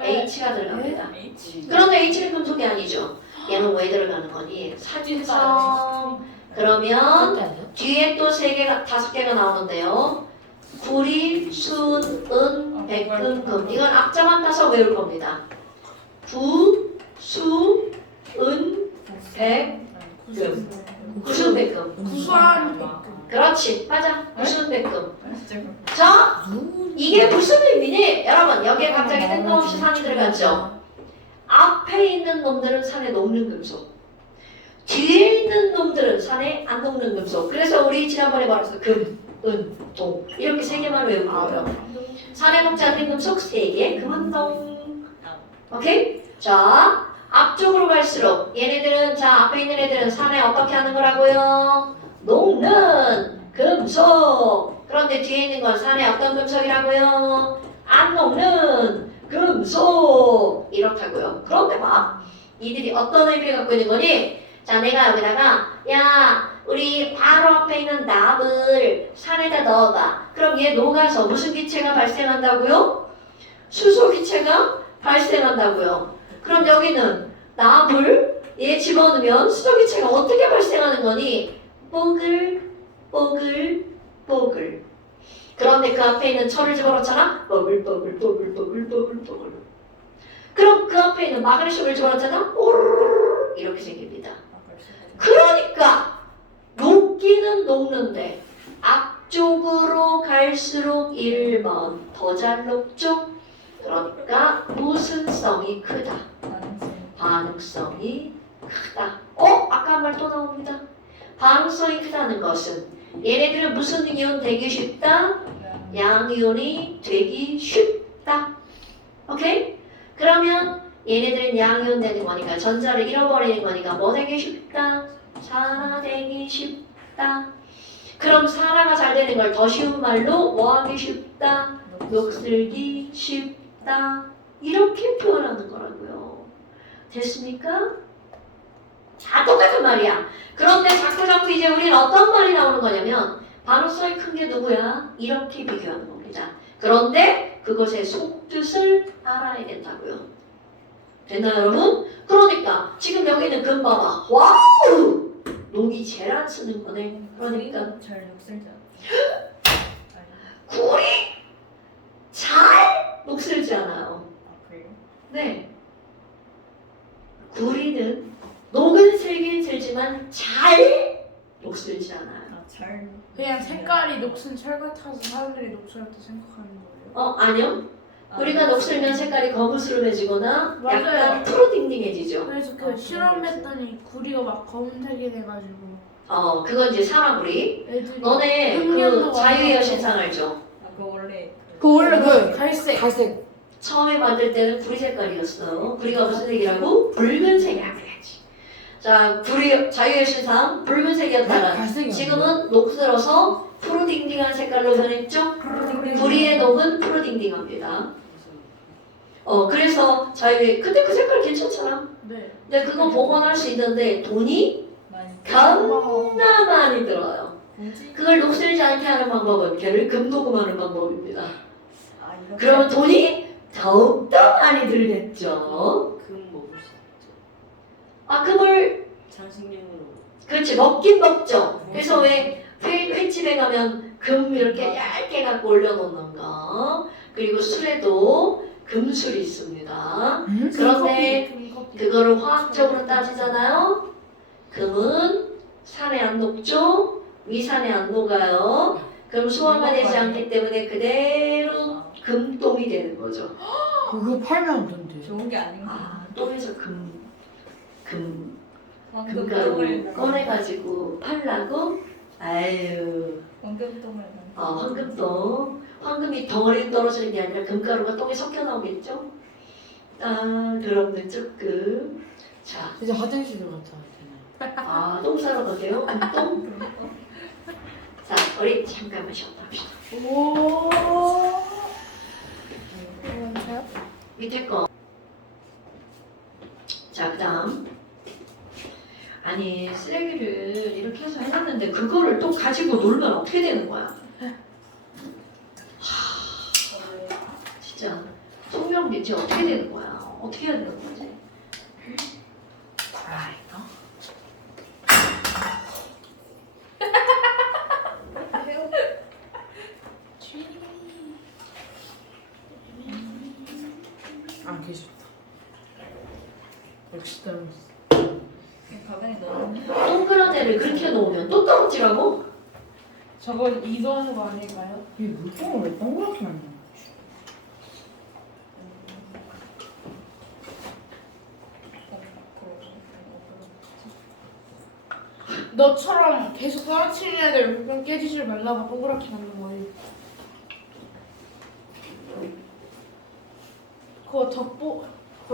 H가 들어갑니다. H. 그런데 H는 금속이 아니죠. 얘는 왜 들어가는 거니? 사진성. 그러면 뒤에 또 3개가 5개가 나오는데요. 구리, 순, 은, 백금, 금. 이건 앞자만 따서 외울 겁니다. 구, 수, 은, 백, 금. 구순, 백금. 구수한 그렇지. 맞아. 구순, 백금. 진짜 자, 이게 무슨 의미니? 여러분, 여기에 갑자기 뜬금없이 산이 들어갔죠? 앞에 있는 놈들은 산에 녹는 금속. 뒤에 있는 놈들은 산에 안 녹는 금속. 그래서 우리 지난번에 말했어. 금, 은, 동. 이렇게 3개만 외우고 거예요. 산에 녹지 않는 금속 3개, 금은 동. 오케이? 자, 앞쪽으로 갈수록 얘네들은, 자, 앞에 있는 애들은 산에 어떻게 하는 거라고요? 녹는 금속. 그런데 뒤에 있는 건 산에 어떤 금속이라고요? 안 녹는 금속. 이렇다고요. 그런데 막 이들이 어떤 의미를 갖고 있는 거니? 자, 내가 여기다가 야, 우리 바로 앞에 있는 납을 산에다 넣어봐. 그럼 얘 녹아서 무슨 기체가 발생한다고요? 수소 기체가 발생한다고요. 그럼 여기는 납을 얘 집어넣으면 수소 기체가 어떻게 발생하는 거니? 뽀글 뽀글 뽀글. 그런데 그 앞에 있는 철을 집어넣잖아? 뽀글 뽀글 뽀글 뽀글 뽀글 뽀글. 그럼 그 앞에 있는 마그네슘을 집어넣잖아? 오르르르 이렇게 생깁니다. 그러니까 녹기는 녹는데 앞쪽으로 갈수록 1번 더 잘 녹죠? 그러니까 무슨성이 크다. 반응성이 크다. 아까 한 말 또 나옵니다. 반응성이 크다는 것은 얘네들은 무슨 이온 되기 쉽다? 양이온이 되기 쉽다. 오케이? 그러면 얘네들은 양이온 되는 거니까 전자를 잃어버리는 거니까 뭐 되기 쉽다? 산화 되기 쉽다. 그럼 산화가 잘 되는 걸 더 쉬운 말로 뭐 하기 쉽다? 녹슬기 쉽다. 이렇게 표현하는 거라고요. 됐습니까? 다 똑같은 말이야. 그런데 자꾸 이제 우리는 어떤 말이 나오는 거냐면 반응성이 큰 게 누구야? 이렇게 비교하는 겁니다. 그런데 그것의 속뜻을 알아야 된다고요. 됐나요, 여러분? 그러니까 지금 여기는 금 봐봐. 와우! 녹이 제일 안 쓰는 거네. 그러니까 잘 녹슬지 굴이 잘 녹슬지 않아요. 그래요? 네. 구리는 녹은 슬긴 슬지만 잘 녹슬지 않아요. 잘 그냥 색깔이 녹슨 철 같아서 사람들이 녹슬었다 생각하는 거예요. 아니요. 구리가 녹슬면 색깔이 거무스름해지거나 약간 맞아요. 푸르딩딩해지죠. 그래서 그 실험했더니 구리가 막 검은색이 돼가지고 그건 이제 사마구리. 애들이 너네 그 흑연도 자유의 많아서. 여신상 알죠? 그 원래 그 원래 그 갈색. 갈색. 처음에 만들 때는 구리 색깔이었어. 구리가 무슨 색이라고? 붉은색이야 그래야지. 자, 구리 자유의 신상 붉은색이었다가 갈색이 지금은 녹슬어서 푸르딩딩한 색깔로 변했죠? 구리의 녹은 푸르딩딩합니다. 그래서 자유의 근데 그 색깔 괜찮잖아. 네. 근데 그거 복원할 수 있는데 돈이 많이 겁나 많이 들어요. 공지 그걸 녹슬지 않게 하는 방법은 걔를 금도금하는 방법입니다. 이거 그러면 돈이 더 더욱더 많이 들겠죠. 금 먹을 수 있죠. 아, 금을 장식용으로. 그렇지 먹긴 먹죠. 그래서 왜 횟집에 가면 금 이렇게 얇게 갖고 올려놓는 거 그리고 술에도 금술이 있습니다. 그런데 그거를 화학적으로 따지잖아요. 금은 산에 안 녹죠. 위산에 안 녹아요. 그럼 소화가 되지 않기 때문에 그대로 금똥이 되는 거죠. 그거 팔면 안 된대. 좋은 게 아닌 거. 아, 똥에서 원금 금가루 똥을 꺼내가지고 팔라고? 아유, 원금 똥을 황금똥. 황금이 덩어리 떨어지는 게 아니라 금가루가 똥에 섞여 나오겠죠? 아, 그럼는 조금. 자, 이제 화장실을 갔다 왔잖아요. 아, 똥 싸러 가세요? 똥? 자, 우리 잠깐만 쉬었다 합시다. 오. 이건가요? 밑에 거. 자, 그 다음. 아니, 쓰레기를 이렇게 해서 해놨는데 그거를 또 가지고 놀면 어떻게 되는 거야? 진짜 소명 밑에 어떻게 되는 거야? 어떻게 해야 되는 거지? 아이고. 안 계셨다. 역시 닮았어. 가방에 넣어. 동그란 애를 그렇게 놓으면 또 떨어지라고? 저건 이동한 거 아닐까요? 이 물통을 왜 동그랗게 만드는 거지? 너처럼 계속 떨어뜨리는 애들 물건 깨지지 말라고 동그랗게 만든 거예요. 그거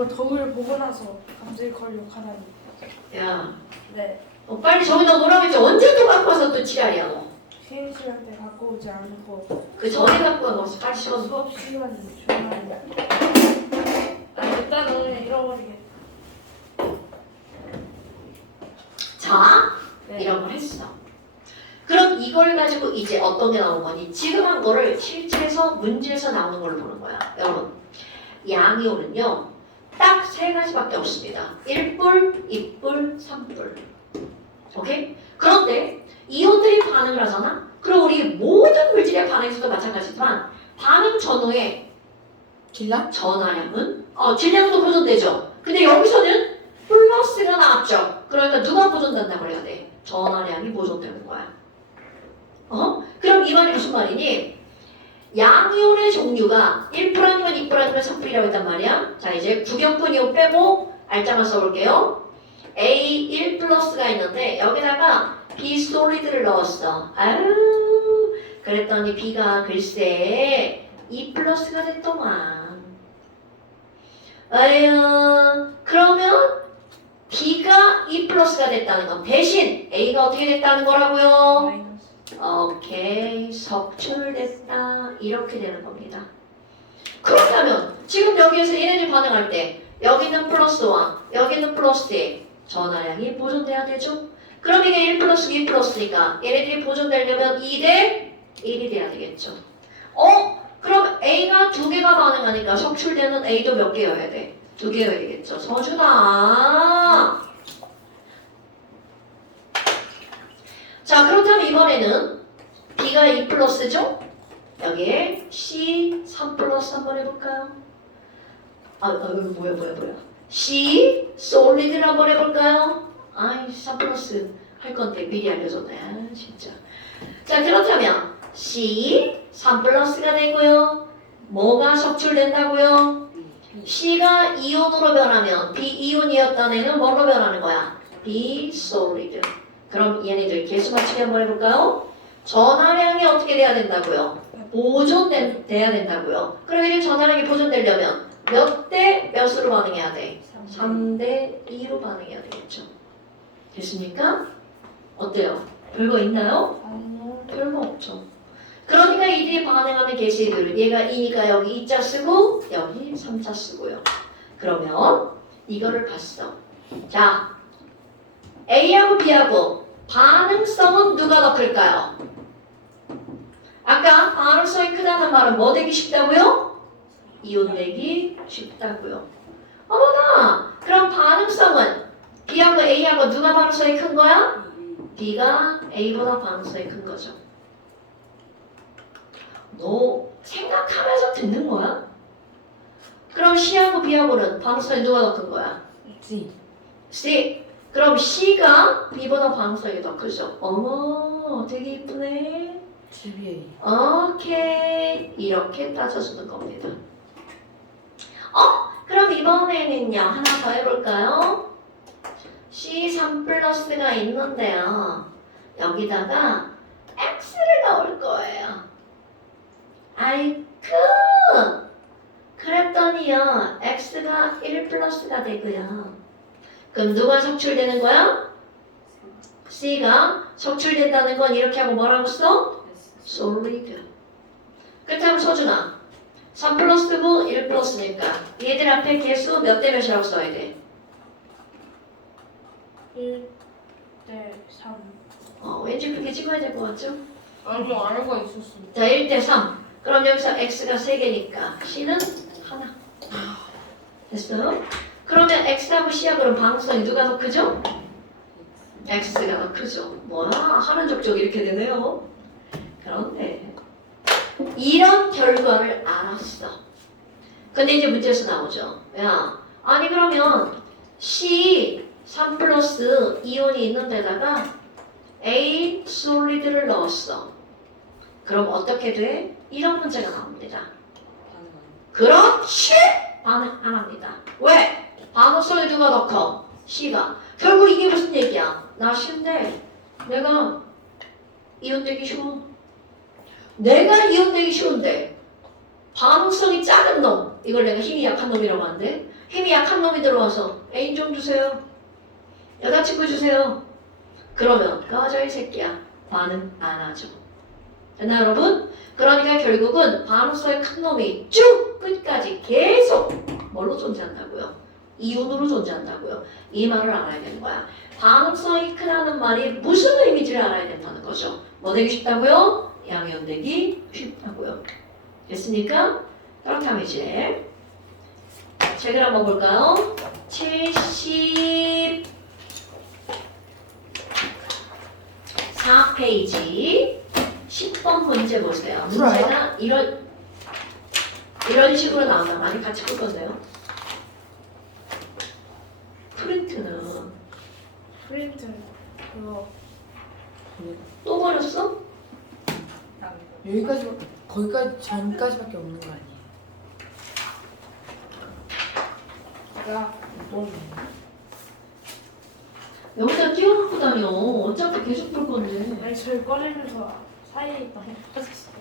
덕을 보고 나서 갑자기 그걸 욕하다니. 야, 네. 빨리 저기다 놓으라고 했지. 언제 또 갖고 와서 또 지랄이야 너. 쉬는 시간 때 갖고 오지 않고 그 전에 갖고 와서 빨리 씹어서. 수업 시간이 중요해요. 아 일단 오늘 잃어버리겠다. 자, 네. 이런 걸 했어. 그럼 이걸 가지고 이제 어떤 게 나온 거니? 지금 한 거를 실제에서 문제에서 나오는 걸로 보는 거야. 여러분, 양이온은요 딱 세 가지밖에 없습니다. 1뿔, 2뿔, 3뿔. 오케이? 그런데 이온들이 반응을 하잖아? 그럼 우리 모든 물질의 반응에서도 마찬가지지만 반응 전후에 길라? 전하량은 질량도 보존되죠. 근데 여기서는 플러스가 나왔죠. 그러니까 누가 보존된다고 그래야 돼? 전하량이 보존되는 거야. 그럼 이 말이 무슨 말이니? 양이온의 종류가 1뿔 아니면 2뿔 아니면 3뿔이라고 했단 말이야. 자, 이제 구경꾼 이온 빼고 알짜만 써볼게요. A1 플러스가 있는데 여기다가 B 솔리드를 넣었어. 아유, 그랬더니 B가 글쎄 2 플러스가 됐더만. 아유, 그러면 B가 2 플러스가 됐다는 건 대신 A가 어떻게 됐다는 거라고요? 마이너스. 오케이, 석출됐다. 이렇게 되는 겁니다. 그렇다면 지금 여기에서 얘네들이 반응할 때 여기는 플러스 1, 여기는 플러스 2 전하량이 보존돼야 되죠? 그럼 이게 1 플러스 2 플러스니까 얘네들이 보존되려면 2 대 1이 돼야 되겠죠? 그럼 A가 2개가 반응하니까 석출되는 A도 몇 개여야 돼? 2개여야 되겠죠? 서준아! 자, 그렇다면 이번에는 B가 2 플러스죠? 여기에 C 3 플러스 한번 해볼까요? 뭐야. C 솔리드를 한번 해볼까요? 아이, 3 플러스 할 건데 미리 알려줬네. 아, 진짜. 자, 그렇다면 C 3 플러스가 되고요. 뭐가 석출된다고요? C가 이온으로 변하면 B 이온이었던 애는 뭐로 변하는 거야? B 솔리드. 그럼 얘네들 개수 맞추기 한번 해볼까요? 전하량이 어떻게 돼야 된다고요? 보존돼야 된다고요. 그럼 이 전하량이 보존되려면 몇 대 몇으로 반응해야 돼? 3대 2로 반응해야 되겠죠. 됐습니까? 어때요? 별거 있나요? 아니요. 별거 없죠. 그러니까 이들이 반응하는 개수들은 얘가 2니까 여기 2자 쓰고 여기 3자 쓰고요. 그러면 이거를 봤어. 자, A하고 B하고 반응성은 누가 더 클까요? 아까 반응성이 크다는 말은 뭐 되기 쉽다고요? 이온 내기 쉽다고요. 어머나! 그럼 반응성은 B하고 A하고 누가 반응성이 큰 거야? B가 A보다 반응성이 큰 거죠. 너 생각하면서 듣는 거야? 그럼 C하고 B하고는 반응성이 누가 더 큰 거야? C. C. 그럼 C가 B보다 반응성이 더 크죠. 어머, 되게 이쁘네. GBA. 오케이. 이렇게 따져주는 겁니다. 그럼 이번에는요. 하나 더 해볼까요? C3 플러스가 있는데요. 여기다가 X를 넣을 거예요. 아이쿠! 그랬더니요. X가 1 플러스가 되고요. 그럼 누가 석출되는 거야? C가 석출된다는 건 이렇게 하고 뭐라고 써? 솔리드. 그렇다면 서준아 3 플러스 9, 1 플러스니까 얘들 앞에 개수 몇 대 몇이라고 써야 돼? 1대 3. 왠지 그렇게 찍어야 될 것 같죠? 아니 알고 있었습니다. 자 1대 3. 그럼 여기서 X가 3개니까 C는 하나. 됐어요? 그러면 X하고 C하고 그럼 방향성이 누가 더 크죠? X가 더 크죠. 뭐야 하는 족족 이렇게 되네요. 그런데 이런 결과를 알았어. 근데 이제 문제에서 나오죠. 야, 아니 그러면 C 3 플러스 이온이 있는 데다가 A 솔리드를 넣었어. 그럼 어떻게 돼? 이런 문제가 나옵니다. 그렇지! 반응 안 합니다. 왜? 반응성이 누가 더 커? C가. 결국 이게 무슨 얘기야? 나 C인데 내가 이온 되기 쉬워. 내가 이온 되기 쉬운데 반응성이 작은 놈, 이걸 내가 힘이 약한 놈이라고 하는데 힘이 약한 놈이 들어와서 애인 좀 주세요. 여자친구 주세요. 그러면 꺼져 이 새끼야. 반응 안 하죠. 됐나 여러분? 그러니까 결국은 반응성이 큰 놈이 쭉 끝까지 계속 뭘로 존재한다고요? 이온으로 존재한다고요. 이 말을 알아야 되는 거야. 반응성이 크다는 말이 무슨 의미인지를 알아야 된다는 거죠. 뭐 되기 쉽다고요? 양이온 되기 쉽다고요. 됐습니까? 그렇다면 이제 책을 한번 볼까요? 74페이지 10번 문제 보세요. 문제가 이런 식으로 나온다. 많이 같이 볼 건데요. 프린트는 프린트 그거 또 버렸어? 여기까지 거기까지 전까지밖에 없는 거 아니에요? 내가 너무 여기다 끼워놓고 다녀. 어차피 계속 볼 건데. 아니 절 꺼내면서 사이에 있다 빠졌어요.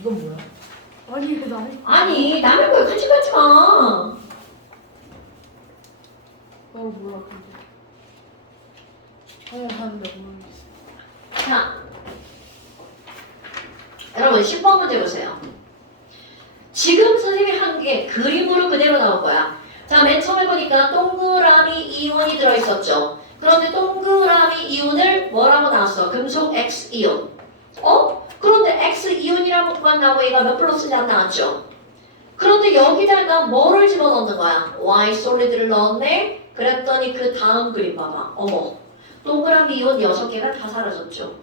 이건 뭐야? 아니 이거 나 아니 남의 거에 같이 가지 마. 몰라 근데 하는데 모르겠어. 자, 여러분 10번 문제 보세요. 지금 선생님이 한 게 그림으로 그대로 나온 거야. 자, 맨 처음에 보니까 동그라미 이온이 들어있었죠. 그런데 동그라미 이온을 뭐라고 나왔어? 금속 X이온. 그런데 X이온이라고만 나오고 얘가 몇 플러스냐 안 나왔죠? 그런데 여기다가 뭐를 집어넣는 거야? Y 솔리드를 넣었네? 그랬더니 그 다음 그림 봐봐. 어머, 동그라미 이온 6개가 다 사라졌죠.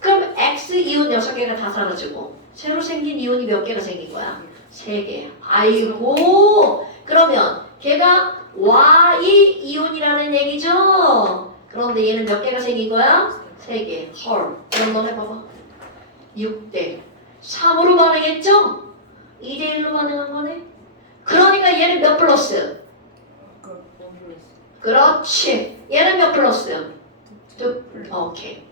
그럼 X 이온 6개가 다 사라지고 새로 생긴 이온이 몇 개가 생긴 거야? 3개. 아이고, 그러면 걔가 Y 이온이라는 얘기죠? 그런데 얘는 몇 개가 생긴 거야? 3개. 헐. 그럼 너네 봐봐. 6대 3으로 반응했죠? 2대 1로 반응한 거네? 그러니까 얘는 몇 플러스? 그렇지. 얘는 몇 플러스? 2. 오케이.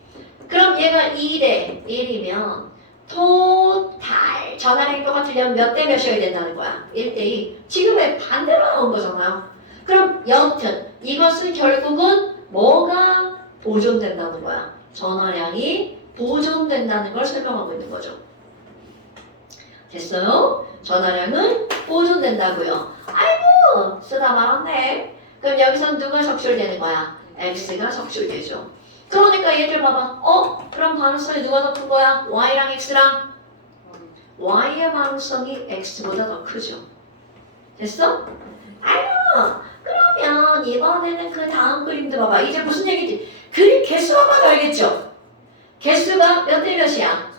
그럼 얘가 2대 1이면 토탈 전환 행도가 틀리면 몇 대 몇이어야 된다는 거야? 1대 2. 지금의 반대로 나온 거잖아요. 그럼 여튼 이것은 결국은 뭐가 보존된다는 거야? 전화량이 보존된다는 걸 설명하고 있는 거죠. 됐어요? 전화량은 보존된다고요. 아이고 쓰다 말았네. 그럼 여기선 누가 석출되는 거야? X가 석출되죠. 그러니까 얘들 봐봐. 그럼 반응성이 누가 더 큰 거야? y랑 x랑? y의 반응성이 x보다 더 크죠. 됐어? 아유, 그러면 이번에는 그 다음 그림도 봐봐. 이제 무슨 얘기지? 그림 개수만 봐도 알겠죠? 개수가 몇 대 몇이야?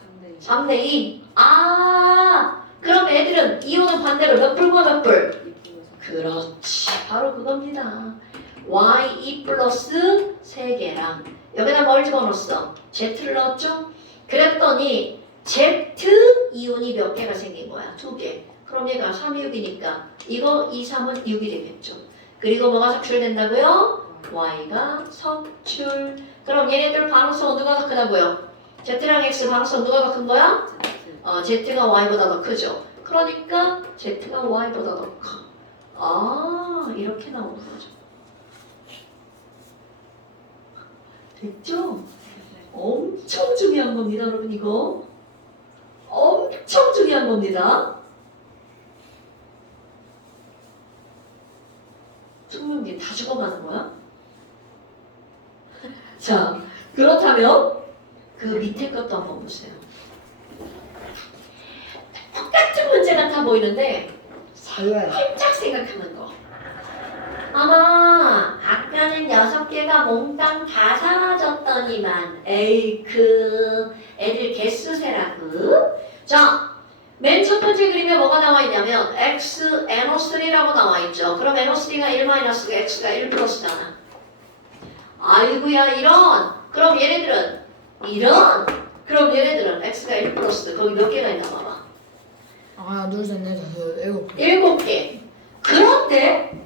3대 2. 아, 그럼 애들은 이온은 반대로 몇 불과 몇 불? 그렇지. 바로 그겁니다. y2 플러스 3개랑 여기다 뭘 집어넣었어? z를 넣었죠? 그랬더니 z 이온이 몇 개가 생긴 거야? 2개. 그럼 얘가 3, 6이니까 이거 2, 3은 6이 되겠죠. 그리고 뭐가 석출된다고요? y가 석출. 그럼 얘네들 반응성은 누가 더 크다고요? z랑 x 반응성 누가 더 큰 거야? z가 y보다 더 크죠. 그러니까 z가 y보다 더 커. 아, 이렇게 나오는 거죠. 됐죠? 엄청 중요한 겁니다, 여러분. 이거 엄청 중요한 겁니다. 청명기 다 죽어가는 거야? 자, 그렇다면 그 밑에 것도 한번 보세요. 똑같은 문제 같아 보이는데 살짝 생각하는 거. 아마 아까는 6개가 몽땅 다 사라졌더니만 에이 그 애들 개수 세라고. 자, 맨 첫 번째 그림에 뭐가 나와 있냐면 x NO3라고 나와 있죠. 그럼 NO3가 1 마이너스고 x가 1 플러스잖아. 아이고야 이런. 그럼 얘네들은 이런. 그럼 얘네들은 x가 1 플러스. 거기 몇 개가 있나 봐봐. 하나, 둘, 셋, 넷, 다섯, 7개. 7개. 그런데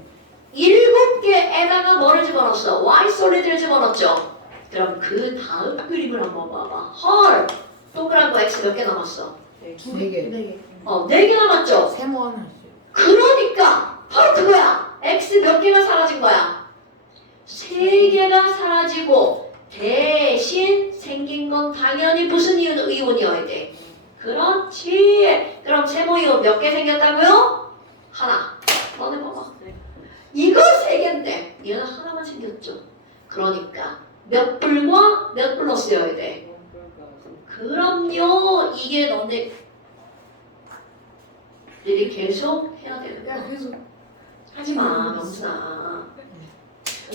7개에다가 뭐를 집어넣었어? y 솔리드를 집어넣었죠. 그럼 그 다음 그림을 한번 봐봐. 헐. 동그란 거 x 몇 개 남았어? 4개. 4개 남았죠. 세모 하나 있어요. 그러니까 바로 그거야. x 몇 개가 사라진 거야? 3개가 사라지고 대신 생긴 건 당연히 무슨 이온이어야 돼? 그렇지. 그럼 세모이온 몇 개 생겼다고요? 하나. 너네 봐봐. 이거 3개인데 얘는 하나만 생겼죠. 그러니까 몇 불과 몇 플러스여야 돼? 그럼요. 이게 너네들이 계속 해야 되는 거야. 계속 하지마 명순아.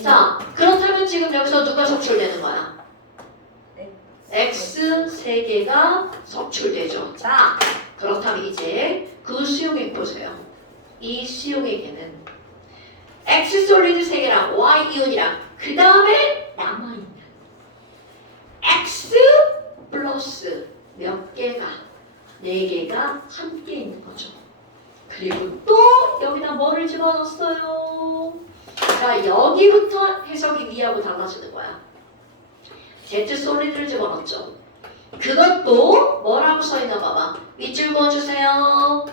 자, 그렇다면 지금 여기서 누가 석출되는 거야? x 3개가 석출되죠. 자, 그렇다면 이제 그 수용액 보세요. 이 수용액에는 x 솔리드 3개랑 y 이온이랑 그 다음에 남아있는 x 플러스 몇 개가 4개가 함께 있는 거죠. 그리고 또 여기다 뭐를 집어넣었어요? 자, 여기부터 해석이 위하고 달라지는 거야. Z 솔리드를 집어넣었죠. 그것도 뭐라고 써있나 봐봐. 밑줄 그어주세요.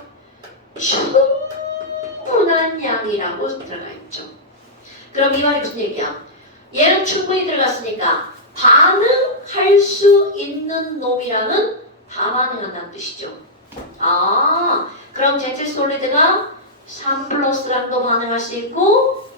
충분한 양이라고 들어가 있죠. 그럼 이 말이 무슨 얘기야? 얘는 충분히 들어갔으니까 반응할 수 있는 놈이라는 다 반응한다는 뜻이죠. 아, 그럼 Z 솔리드가 3 플러스랑도 반응할 수 있고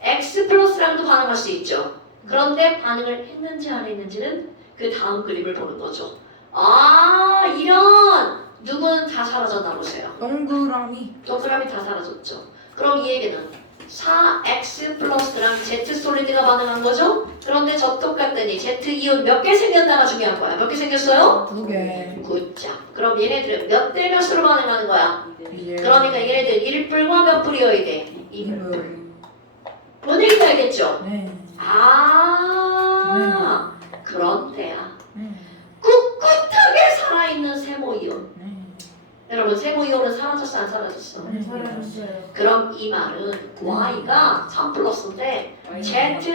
X 플러스랑도 반응할 수 있죠. 그런데 반응을 했는지 안 했는지는 그 다음 그림을 보는 거죠. 아, 이런 누구는 다 사라졌나 보세요. 동그라미. 동그라미 다 사라졌죠. 그럼 이 얘기는 4x 플러스랑 Z 솔리드가 반응한 거죠? 그런데 저 똑같더니 Z 이온 몇 개 생겼나가 중요한 거야. 몇 개 생겼어요? 2개. 굿자. 그럼 얘네들은 몇 대 몇으로 반응하는 거야? 이제 그러니까 얘네들 1불과 몇 불이어야 돼? 2불. 2불. 뭔 얘기인지 알겠죠? 네. 아, 그런데야. 네. 꿋꿋하게 살아있는 세모이온. 네. 여러분, 세모이온은 사라졌어, 안 사라졌어? 네. 사라졌어요. 그럼 이 말은 y가 3 플러스인데 Z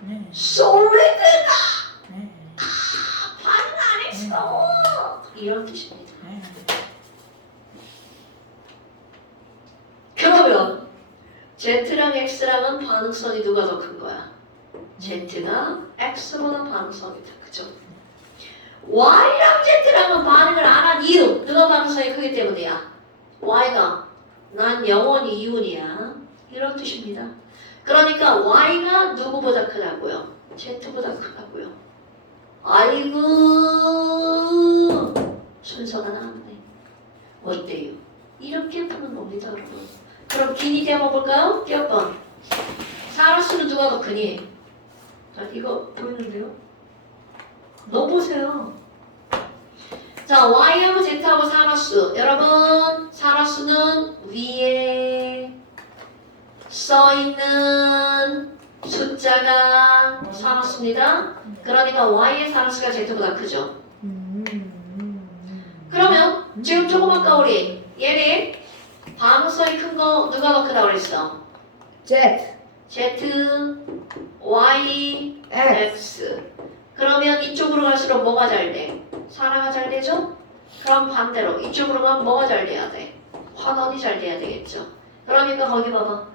네. 솔리드가 네. 반응 안 했어. 이런 뜻입니다. 네. 그러면 Z랑 X랑은 반응성이 누가 더 큰 거야? Z가 X보다 반응성이 더 크죠. Y랑 Z랑은 반응을 안 한 이유, 누가 반응성이 크기 때문이야? Y가 난 영원히 이온이야. 이런 뜻입니다. 그러니까 Y가 누구보다 크다고요? Z보다 크다고요. 아이고 순서가 나왔네. 어때요? 이렇게 푸는 겁니다, 여러분. 그럼 기니티 한번 볼까요? 몇 번? 사라수는 누가 더 크니? 자, 이거 보이는데요? 너 보세요. 자, Y하고 Z하고 사라수. 여러분, 사라수는 위에 써있는 숫자가 사라수입니다. 그러니까 Y의 사라수가 Z보다 크죠. 그러면 지금 조금 아까 우리 얘네 반응성이 큰 거 누가 더 크다고 그랬어? Z Z, Y, X X. 그러면 이쪽으로 갈수록 뭐가 잘 돼? 사라가 잘 되죠? 그럼 반대로 이쪽으로 가면 뭐가 잘 돼야 돼? 환원이 잘 돼야 되겠죠. 그러니까 거기 봐봐.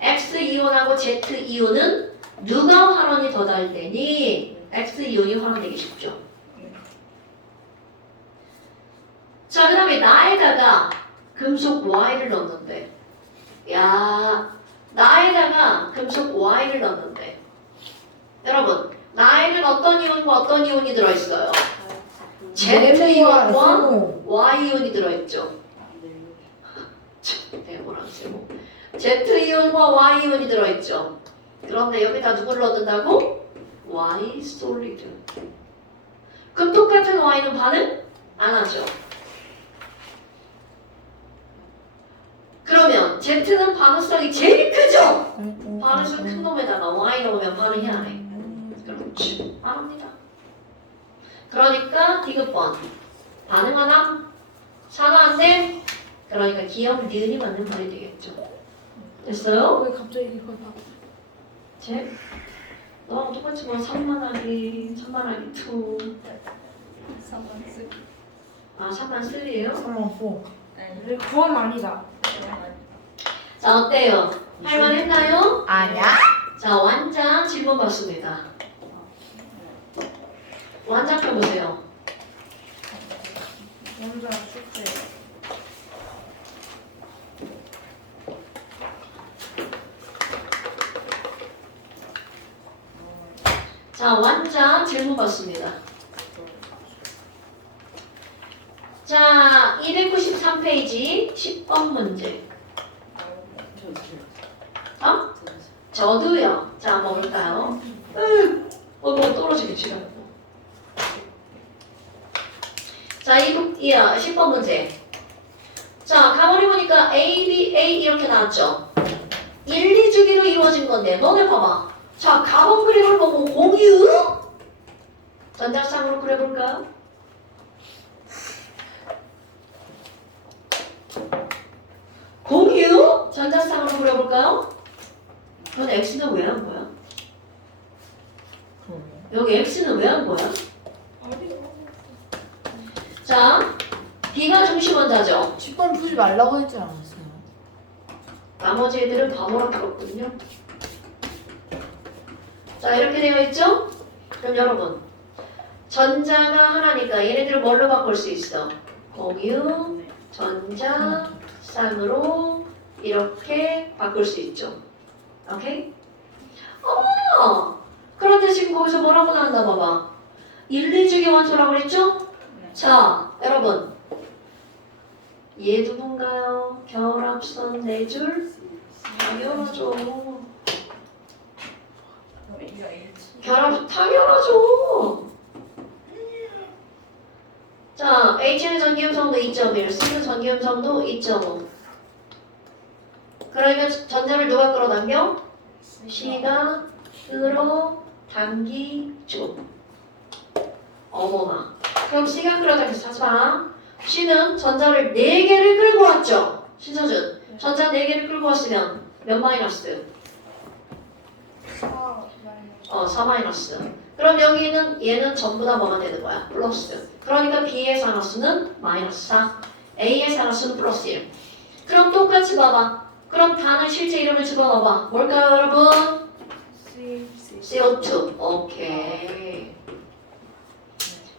X 이온하고 Z 이온은 누가 환원이 더 잘 되니? X 이온이 환원되기 쉽죠. 자, 그 다음에 나에다가 금속 Y를 넣었는데, 야, 나에다가 금속 Y를 넣었는데, 여러분, 나에는 어떤 이온과 어떤 이온이 들어있어요? Z 이온과 Y 이온이 들어있죠. 네모랑 세모. Z 이온과 Y 이온이 들어있죠. 그런데 여기다 누구를 넣는다고? Y 솔리드. 그럼 똑같은 Y는 반응 안 하죠. 그러면 Z는 반응성이 제일 크죠? 반응성 큰 놈에다가 Y 넣으면 반응이 안 해. 그렇지. 안 합니다. 그러니까 디귿번. 반응하나? 산화 안 돼? 그러니까 기억 니은이 맞는 말이 되겠죠. 됐어요? 왜 갑자기 이걸 봐? 제? 너랑 똑같이 뭐 3만하기, 3만하기 2. 3번 쓰기. 아, 3만 3예요? 314 왜 구원 아니다. 자, 어때요? 할만했나요? 아니야? 자, 완장 질문 받습니다. 완장 펴보세요. 먼저 숙제. 자, 완장 질문 받습니다. 자, 293페이지 10번 문제. 어? 저도요. 자, 한번 볼까요? 뭐 떨어지겠지. 자, 10번 문제. 자, 가만히 보니까 A, B, A 이렇게 나왔죠? 1, 2주기로 이루어진 건데 너네 봐봐. 자, 가본 그림을 보고 공유? 전자쌍으로 그려볼까요? 공유? 전자쌍으로 그려볼까요? 넌 X는 왜 한 거야? 여기 X는 왜 한 거야? 자, B가 중심 원자죠. 10번 푸지 말라고 했지 않았어요? 나머지 애들은 바보라 들었거든요. 자, 이렇게 되어 있죠? 그럼 여러분, 전자가 하나니까 얘네들을 뭘로 바꿀 수 있어? 공유, 전자, 쌍으로 이렇게 바꿀 수 있죠. 오케이? 그런데 지금 거기서 뭐라고 나왔나 봐봐. 1, 2주기 원소라고 그랬죠? 자, 여러분. 얘 누군가요? 결합선 4줄? 당연하죠. 결합 당연하죠. 자, H는 전기음성도 2.1, C는 전기음성도 2.5. 그러니까 전자를 누가 끌어당겨? C가 끌어당기죠. 어머나. 그럼 C가 끌어당기죠. 하지 마. C는 전자를 4개를 끌고 왔죠. 신서준. 전자 4개를 끌고 왔으면 몇 마이너스? 4 마이너스. 그럼 여기는 얘는 전부 다 뭐가 되는 거야? 플러스. 그러니까 B의 산화수는 마이너스 4. A의 산화수는 플러스 1. 그럼 똑같이 봐봐. 그럼 단을 실제 이름을 집어넣어봐. 뭘까요, 여러분? CO2. 오케이.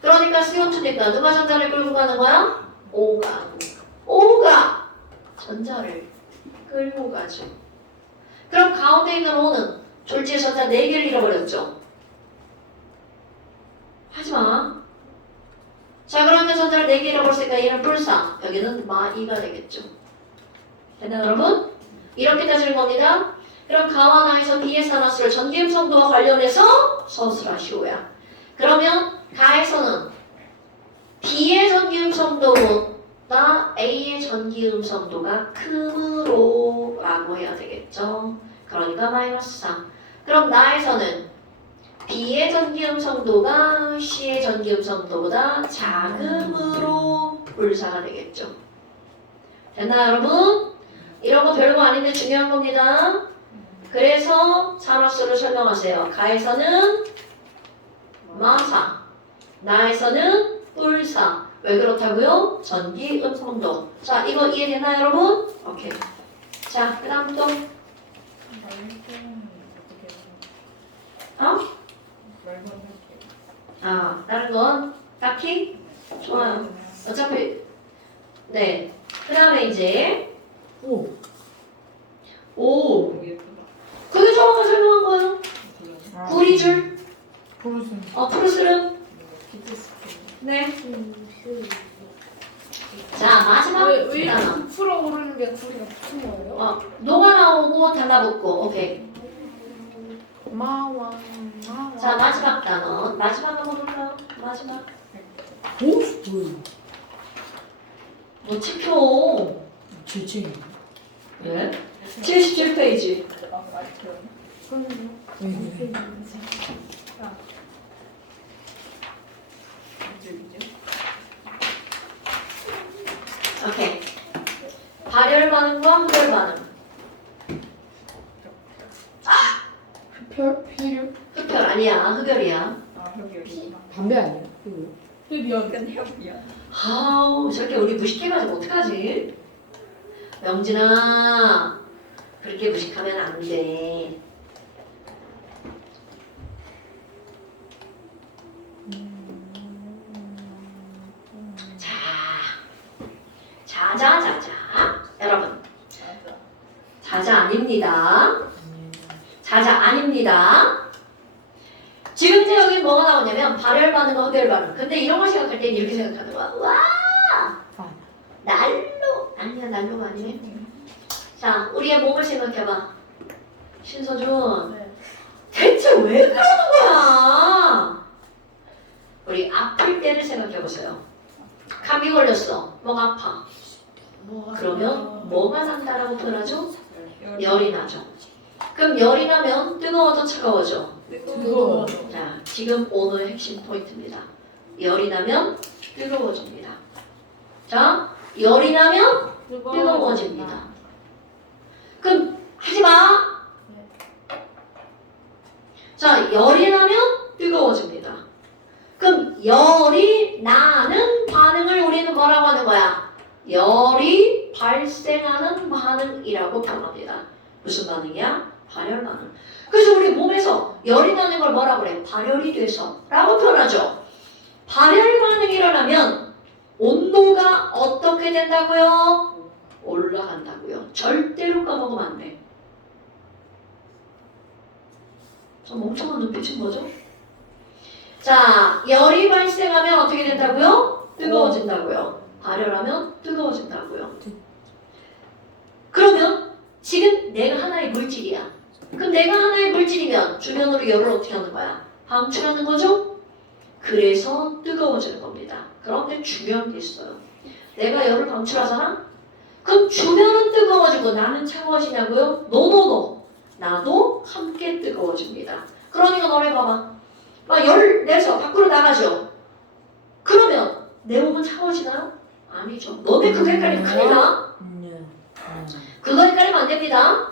그러니까 CO2니까 누가 전자를 끌고 가는 거야? O가 전자를 끌고 가죠. 그럼 가운데 있는 O는 졸지에 전자 4개를 잃어버렸죠. 하지마. 자, 그러면 전자를 4개라고 했으니까 얘는 불사. 여기는 마이가 되겠죠. 됐나요, 여러분? 이렇게 따지는 겁니다. 그럼 가와 나에서 B의 산화수를 전기음성도와 관련해서 서술하시오야. 그러면 가에서는 B의 전기음성도보다 A의 전기음성도가 크므로 라고 해야 되겠죠. 그러니까 마이너스 3. 그럼 나에서는 B의 전기음성도가 C의 전기음성도보다 작음으로 불사가 되겠죠. 됐나요, 여러분? 이런 거 별거 아닌데 중요한 겁니다. 그래서 산화수를 설명하세요. 가에서는 마사, 나에서는 불사. 왜 그렇다고요? 전기 음성도. 자, 이거 이해되나요, 여러분? 오케이. 자, 그 다음 또. 어? 아, 다른 건 딱히? 좋아요. 어차피, 네. 그 다음에 이제, 오. 그게 저번에 설명한 거예요. 구리줄, 보르슨. 푸르스름. 네. 자, 마지막 왜 단어. 이렇게 풀어 오르는 게 구리가 붙은 거예요? 녹아 나오고 달라붙고. 오케이. 마왕. 자, 마지막 단어. 마지막 한번 볼까요? 마지막. 오? 뭐야? 뭐 지켜. 지지. 네. 77페이지. 왜? 오케이. 발열 반응과 흡열 반응. 혈? 흡열 아니야. 흡열이야. 담배 아니에요? 흡연. 아우, 저렇게 우리 무식해가지고 어떡하지? 명진아, 그렇게 무식하면 안 돼. 자자자자. 여러분, 자자 아닙니다. 자자 아닙니다. 지금 이제 여기 뭐가 나오냐면 발열 반응과 흡열 반응. 근데 이런 걸 생각할 땐 이렇게 생각하는 거야. 와! 난로! 아니야, 난로가 아니네. 자, 우리의 몸을 생각해봐. 신서준, 네. 대체 왜 그러는 거야? 우리 아플 때를 생각해보세요. 감기 걸렸어. 목 아파. 그러면 뭐가 난다라고 표현하죠? 열이 나죠. 그럼 열이 나면 뜨거워져, 차가워져? 뜨거워. 자, 지금 오늘 핵심 포인트입니다. 열이 나면 뜨거워집니다. 자, 열이 나면 뜨거워집니다. 그럼 하지 마. 자, 열이 나면 뜨거워집니다. 그럼 열이 나는 반응을 우리는 뭐라고 하는 거야? 열이 발생하는 반응이라고 표현합니다. 무슨 반응이야? 발열 반응. 그래서 우리 몸에서 열이 나는 걸 뭐라고 그래? 발열이 돼서 라고 표현하죠. 발열 반응이 일어나면 온도가 어떻게 된다고요? 올라간다고요. 절대로 까먹으면 안 돼. 좀 멍청한 눈빛인 거죠? 자, 열이 발생하면 어떻게 된다고요? 뜨거워진다고요. 발열하면 뜨거워진다고요. 그러면 지금 내가 하나의 물질이야. 그럼 내가 하나의 물질이면 주변으로 열을 어떻게 하는 거야? 방출하는 거죠? 그래서 뜨거워지는 겁니다. 그런데 중요한 게 있어요. 내가 열을 방출하잖아? 그럼 주변은 뜨거워지고 나는 차가워지냐고요? 노노노. 나도 함께 뜨거워집니다. 그러니까 너네 봐봐. 막 열 내서 밖으로 나가죠? 그러면 내 몸은 차가워지나요? 아니죠. 너네 그거 헷갈리면 큰일 나. 그거 헷갈리면 안 됩니다.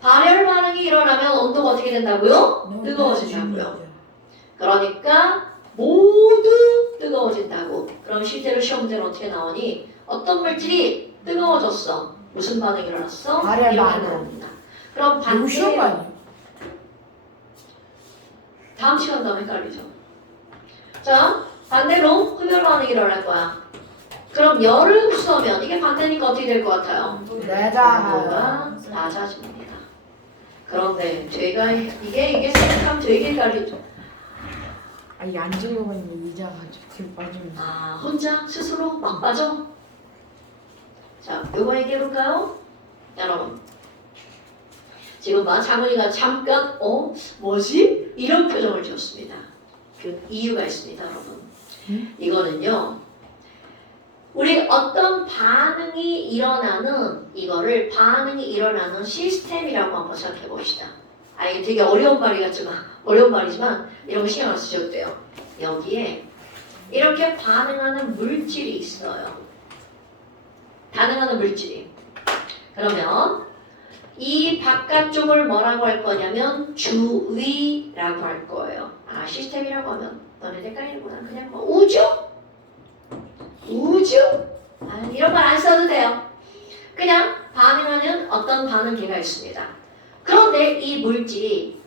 발열 반응이 일어나면 온도가 어떻게 된다고요? 뜨거워진다고요. 그러니까 모두 뜨거워진다고. 그럼 실제로 시험 문제는 어떻게 나오니? 어떤 물질이 뜨거워졌어? 무슨 반응이 일어났어? 발열 이렇게 반응. 나옵니다. 그럼 너무 쉬운 거 반대 아니에요? 다음 시간 다음에 헷갈리죠. 자, 반대로 흡열 반응이 일어날 거야. 그럼 열을 흡수하면 이게 반대니까 어떻게 될 것 같아요? 내가 온도가 낮아집니다. 그런데 이게 생각하면 되게 헷갈리죠. 아니 앉으려고 했는데 의자가 뒤로 빠지면. 아, 혼자 스스로 막 빠져? 자, 요거 얘기해볼까요? 여러분. 지금 봐, 장훈이가 잠깐, 뭐지? 이런 표정을 지었습니다. 그 이유가 있습니다, 여러분. 이거는요, 우리 어떤 반응이 일어나는, 이거를 반응이 일어나는 시스템이라고 한번 생각해 봅시다. 아, 이게 되게 어려운 말이지만, 이런 거 신경 안 쓰셔도 돼요. 여기에 이렇게 반응하는 물질이 있어요. 반응하는 물질이. 그러면 이 바깥쪽을 뭐라고 할 거냐면 주위라고 할 거예요. 아, 시스템이라고 하면 너네 헷갈리는구나. 그냥 뭐 우주? 아, 이런 말 안 써도 돼요. 그냥 반응하는 어떤 반응계가 있습니다. 그런데 이 물질이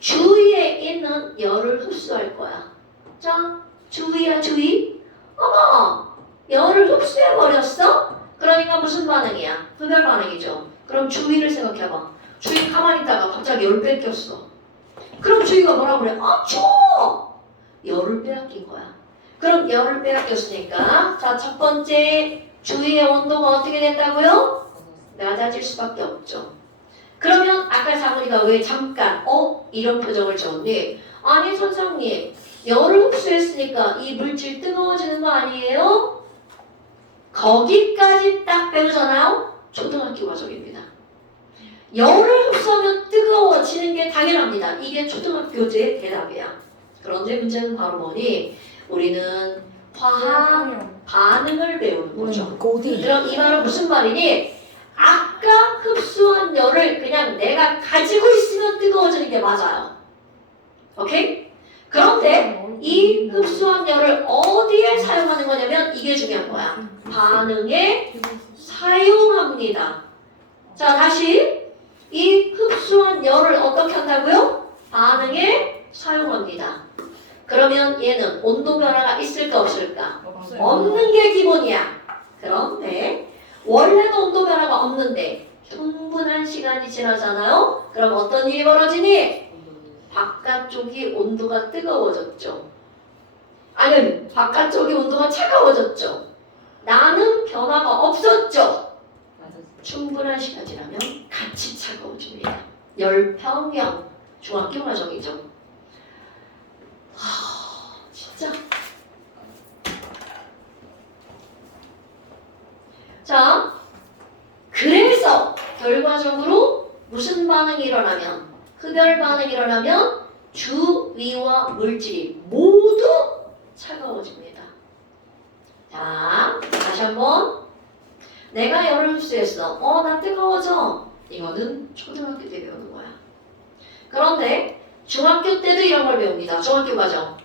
주위에 있는 열을 흡수할 거야. 자, 주위야 주위. 어머, 열을 흡수해버렸어? 그러니까 무슨 반응이야? 흡열 반응이죠. 그럼 주위를 생각해봐. 주위 가만히 있다가 갑자기 열 뺏겼어. 그럼 주위가 뭐라 그래? 아, 추워! 열을 빼앗긴 거야. 그럼 열을 빼앗겼으니까 자, 첫 번째 주위의 온도가 어떻게 된다고요? 낮아질 수밖에 없죠. 그러면 아까 장훈이가 왜 잠깐 이런 표정을 지었니? 아니 선생님, 열을 흡수했으니까 이 물질 뜨거워지는 거 아니에요? 거기까지 딱 배우잖아요? 초등학교 과정입니다. 열을 흡수하면 뜨거워지는 게 당연합니다. 이게 초등학교제 대답이야. 그런데 문제는 바로 뭐니? 우리는 화학 반응을 배우는 거죠. 고디. 그럼 이 말은 무슨 말이니? 아까 흡수한 열을 그냥 내가 가지고 있으면 뜨거워지는 게 맞아요. 오케이? 그런데 이 흡수한 열을 어디에 사용하는 거냐면 이게 중요한 거야. 반응에 사용합니다. 자, 다시 이 흡수한 열을 어떻게 한다고요? 반응에 사용합니다. 그러면 얘는 온도 변화가 있을까 없을까? 없는 게 기본이야. 그런데 원래는 온도 변화가 없는데 충분한 시간이 지나잖아요? 그럼 어떤 일이 벌어지니? 바깥쪽이 온도가 뜨거워졌죠. 아니면 바깥쪽이 온도가 차가워졌죠. 나는 변화가 없었죠. 충분한 시간 지나면 같이 차가워집니다. 열평형 중학교 과정이죠. 진짜. 자, 그래서 결과적으로 무슨 반응이 일어나면, 흡열 반응이 일어나면 주위와 물질이 모두 차가워집니다. 자, 다시 한번. 내가 열을 흡수했어. 나 뜨거워져. 이거는 초등학교 때 배우는 거야. 그런데 중학교 때도 이런 걸 배웁니다. 중학교 과정.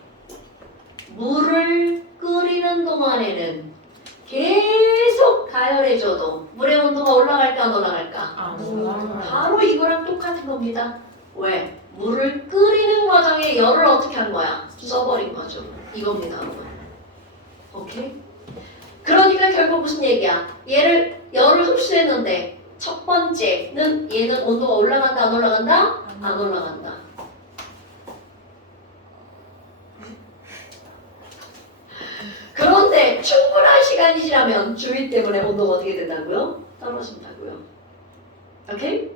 물을 끓이는 동안에는 계속 가열해줘도 물의 온도가 올라갈까 안 올라갈까? 바로 이거랑 똑같은 겁니다. 왜? 물을 끓이는 과정에 열을 어떻게 한 거야? 써버린 거죠. 이겁니다. 오케이? 그러니까 결국 무슨 얘기야? 열을 흡수했는데 첫 번째는 얘는 온도가 올라간다 안 올라간다? 안 올라간다. 그런데 충분한 시간이 지나면 주위 때문에 온도가 어떻게 된다고요? 떨어진다고요. 오케이?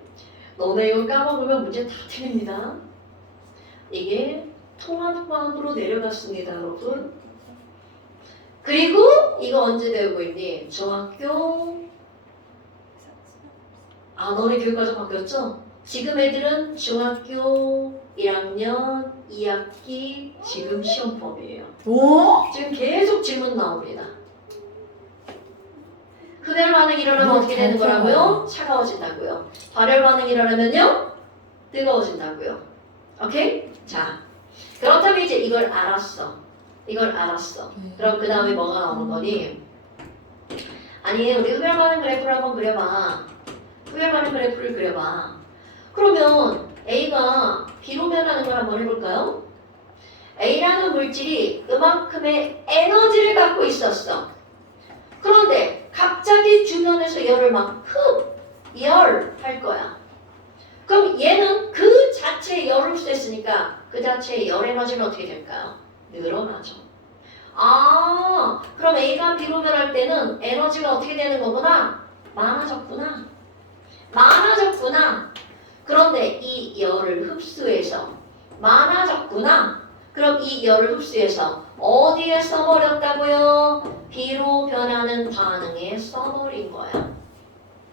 너네 이거 까먹으면 문제 다 틀립니다. 이게 통합과학으로 내려갔습니다, 여러분. 그리고 이거 언제 배우고 있니? 중학교 너네 교육과정 바뀌었죠? 지금 애들은 중학교 1학년 2학기 지금 시험범위에요. 오? 지금 계속 질문 나옵니다. 흡열 반응이 일어나면 어떻게 되는 거라고요? 차가워진다고요. 발열 반응이 일어나면요? 뜨거워진다고요. 오케이? 자, 그렇다면 이제 이걸 알았어. 그럼 그 다음에 뭐가 나오는 거니? 아니, 우리 흡열 반응 그래프를 한번 그려봐. 흡열 반응 그래프를 그려봐. 그러면 A가 B로 변하는 걸 한번 해볼까요? A라는 물질이 그만큼의 에너지를 갖고 있었어. 그런데 갑자기 주변에서 열을 막 열 할 거야. 그럼 얘는 그 자체의 열을 흡수했으니까 그 자체의 열 에너지는 어떻게 될까요? 늘어나죠. 아, 그럼 A가 B로 변할 때는 에너지가 어떻게 되는 거구나? 많아졌구나. 많아졌구나. 그런데 이 열을 흡수해서 많아졌구나. 그럼 이 열을 흡수해서 어디에 써버렸다고요? B로 변하는 반응에 써버린 거야.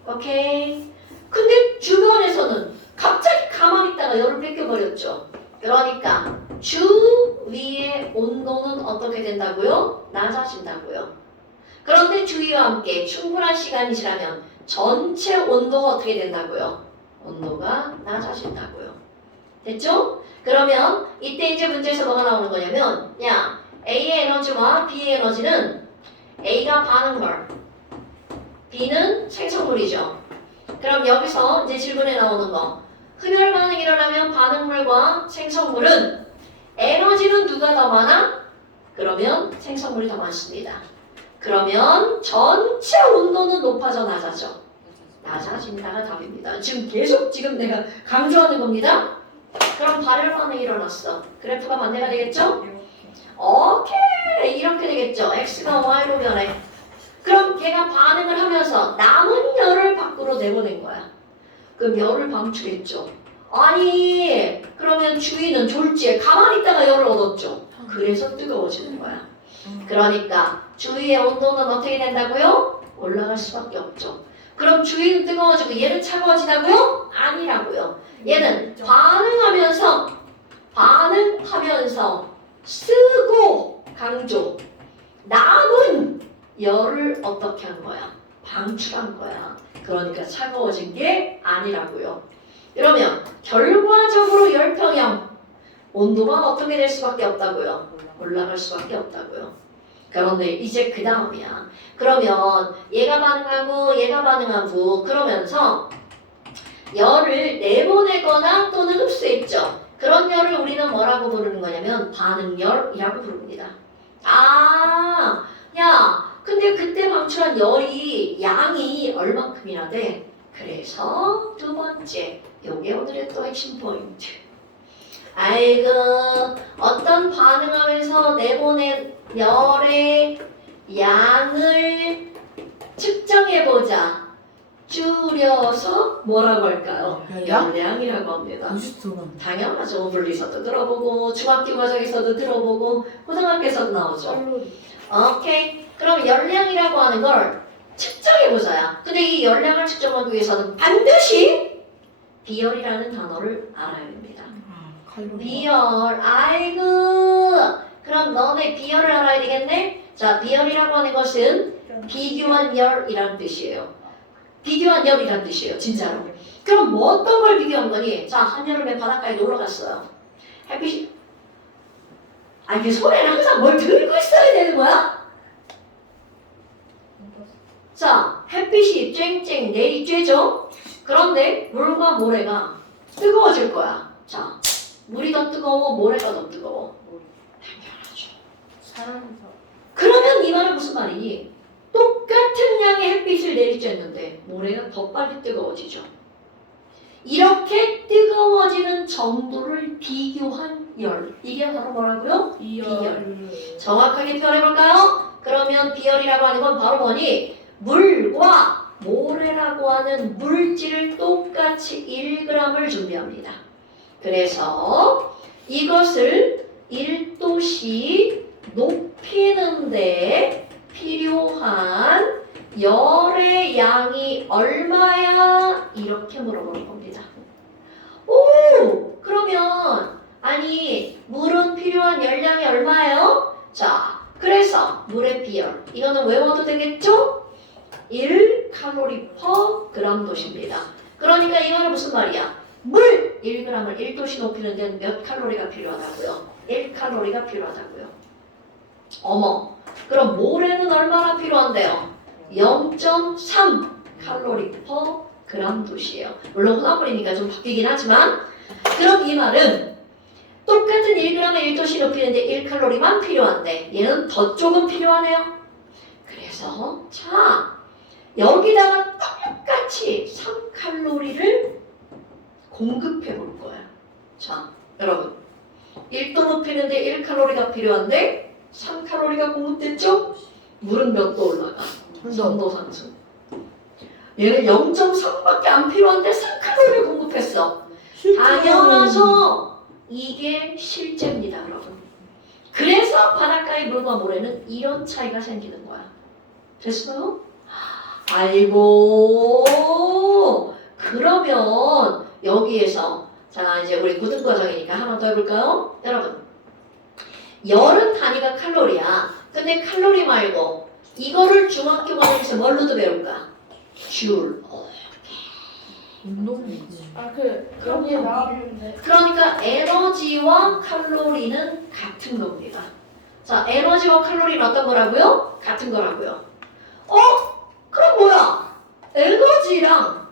오케이? 근데 주변에서는 갑자기 가만히 있다가 열을 뺏겨버렸죠. 그러니까 주위의 온도는 어떻게 된다고요? 낮아진다고요. 그런데 주위와 함께 충분한 시간이 지나면 전체 온도가 어떻게 된다고요? 온도가 낮아진다고요. 됐죠? 그러면 이때 이제 문제에서 뭐가 나오는 거냐면 야, A의 에너지와 B의 에너지는 A가 반응물, B는 생성물이죠. 그럼 여기서 이제 질문에 나오는 거 흡열 반응이 일어나면 반응물과 생성물은 에너지는 누가 더 많아? 그러면 생성물이 더 많습니다. 그러면 전체 온도는 높아져 낮아져? 낮아진다가 답입니다. 지금 내가 강조하는 겁니다. 그럼 발열 반응이 일어났어. 그래프가 반대가 되겠죠? 오케이 이렇게 되겠죠. X가 Y로 변해. 그럼 걔가 반응을 하면서 남은 열을 밖으로 내보낸 거야. 그럼 열을 방출했죠. 아니 그러면 주위는 졸지에 가만히 있다가 열을 얻었죠. 그래서 뜨거워지는 거야. 그러니까 주위의 온도는 어떻게 된다고요? 올라갈 수밖에 없죠. 그럼 주위는 뜨거워지고 얘는 차가워지다고요? 아니라고요. 얘는 반응하면서 쓰고 강조 남은 열을 어떻게 한 거야? 방출한 거야. 그러니까 차가워진 게 아니라고요. 그러면 결과적으로 열평형 온도가 어떻게 될 수밖에 없다고요? 올라갈 수밖에 없다고요. 그런데 이제 그 다음이야. 그러면 얘가 반응하고 그러면서 열을 내보내거나 또는 흡수했죠. 그런 열을 우리는 뭐라고 부르는 거냐면 반응열이라고 부릅니다. 아, 야, 근데 그때 방출한 열이 양이 얼만큼이나 돼? 그래서 두 번째, 요게 오늘의 또 핵심 포인트. 아이고, 어떤 반응하면서 내보낸 열의 양을 측정해보자. 줄여서 뭐라고 할까요? 열량이라고 합니다. 50g. 당연하죠. 물리서도 들어보고 중학교 과정에서도 들어보고 고등학교에서도 나오죠. 오케이. 그럼 열량이라고 하는 걸 측정해보자야. 근데 이 열량을 측정하기 위해서는 반드시 비열이라는 단어를 알아야 됩니다. 비열. 아이고. 그럼 너네 비열을 알아야 되겠네? 자, 비열이라고 하는 것은 비교한 열이라는 뜻이에요. 비교한 열이라는 뜻이에요. 진짜로. 그럼 뭐 어떤 걸 비교한 거니? 자, 한여름에 바닷가에 놀러 갔어요. 햇빛이 이게 손에는 항상 뭘 들고 있어야 되는 거야? 자, 햇빛이 쨍쨍 내리쬐죠? 그런데 물과 모래가 뜨거워질 거야. 자, 물이 더 뜨거워, 모래가 더 뜨거워. 당연하죠. 그러면 이 말은 무슨 말이니? 똑같은 양의 햇빛을 내리쬐는데 모래가 더 빨리 뜨거워지죠. 이렇게 뜨거워지는 정도를 비교한 열. 이게 바로 뭐라고요? 비열. 정확하게 표현해볼까요? 그러면 비열이라고 하는 건 바로 뭐니? 물과 모래라고 하는 물질을 똑같이 1g을 준비합니다. 그래서 이것을 1도씩 높이는데 필요한 열의 양이 얼마야? 이렇게 물어보는 겁니다. 오! 그러면 아니 물은 필요한 열량이 얼마예요? 자, 그래서 물의 비열 이거는 외워도 되겠죠? 1칼로리 퍼 그램 도시입니다. 그러니까 이거는 무슨 말이야? 물 1g을 1도씩 높이는 데는 몇 칼로리가 필요하다고요? 1칼로리가 필요하다고요. 어머, 그럼 모래는 얼마나 필요한데요? 0.3 칼로리 퍼 그램 도시예요. 물론 혼합물이니까 좀 바뀌긴 하지만 그럼 이 말은 똑같은 1g의 1도씩 높이는데 1칼로리만 필요한데 얘는 더 조금 필요하네요. 그래서 자 여기다가 똑같이 3칼로리를 공급해 볼 거야. 자 여러분 1도 높이는데 1칼로리가 필요한데 3칼로리가 공급됐죠? 물은 몇 도 올라가? 3도 상승. 얘는 0.3밖에 안 필요한데 3칼로리 공급했어. 당연하죠. 이게 실제입니다, 여러분. 그래서 바닷가의 물과 모래는 이런 차이가 생기는 거야. 됐어요? 아이고. 그러면 여기에서 자 이제 우리 고등과정이니까 하나 더 해볼까요? 여러분 열은 단위가 칼로리야. 근데 칼로리 말고 이거를 중학교 과정에서 뭘로도 배울까? 줄. 운동이지. 여기에 나왔는데 그러니까 에너지와 칼로리는 같은 겁니다. 자 에너지와 칼로리는 어떤 거라고요? 같은 거라고요. 그럼 뭐야? 에너지랑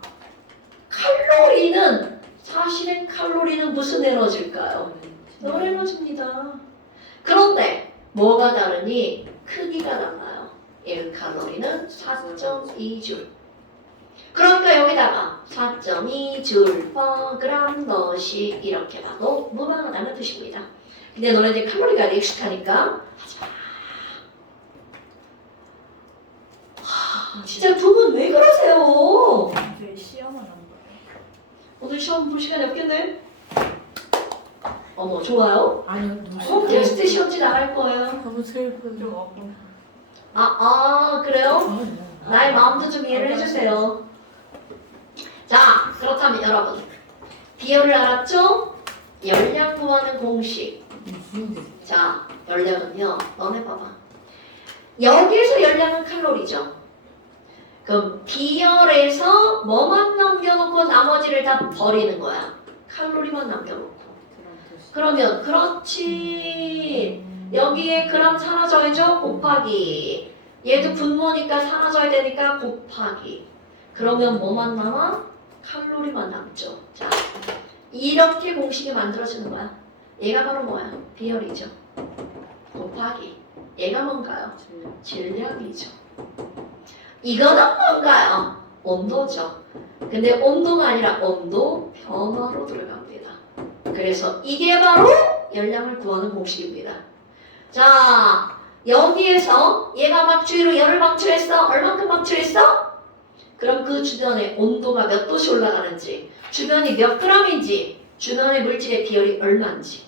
칼로리는 사실은 칼로리는 무슨 에너지일까요? 열 에너지입니다. 그런데 뭐가 다르니? 크기가 달라요. 1칼로리는 4.2줄. 그러니까 여기다가 4.2줄 per gram 넣으시 이렇게 봐도 무방하다는 뜻입니다. 근데 너네들 칼로리가 익숙하니까 하지 마. 진짜 두 분 왜 그러세요? 왜 시험은 안 봐요? 오늘 시험 볼 시간이 없겠네? 어머 좋아요. 아니요. 테스트 시험지 나갈 거예요. 너무 슬픈. 좀 없고. 그래요? 나의 마음도 좀 이해를 해주세요. 자 그렇다면 여러분 비열을 알았죠? 열량 구하는 공식. 자 열량은요 너네 봐봐. 여기에서 열량은 칼로리죠. 그럼 비열에서 뭐만 남겨놓고 나머지를 다 버리는 거야. 칼로리만 남겨놓고. 그러면 그렇지. 여기에 그람 사라져야죠. 곱하기. 얘도 분모니까 사라져야 되니까 곱하기. 그러면 뭐만 남아? 칼로리만 남죠. 자, 이렇게 공식이 만들어지는 거야. 얘가 바로 뭐야? 비열이죠. 곱하기. 얘가 뭔가요? 질량이죠. 이거는 뭔가요? 온도죠. 근데 온도가 아니라 온도 변화로 들어갑니다. 그래서 이게 바로 열량을 구하는 공식입니다. 자, 여기에서 얘가 막주위로 열을 방출했어. 얼만큼 방출했어? 그럼 그 주변에 온도가 몇 도씩 올라가는지, 주변이 몇 g인지, 주변의 물질의 비율이 얼마인지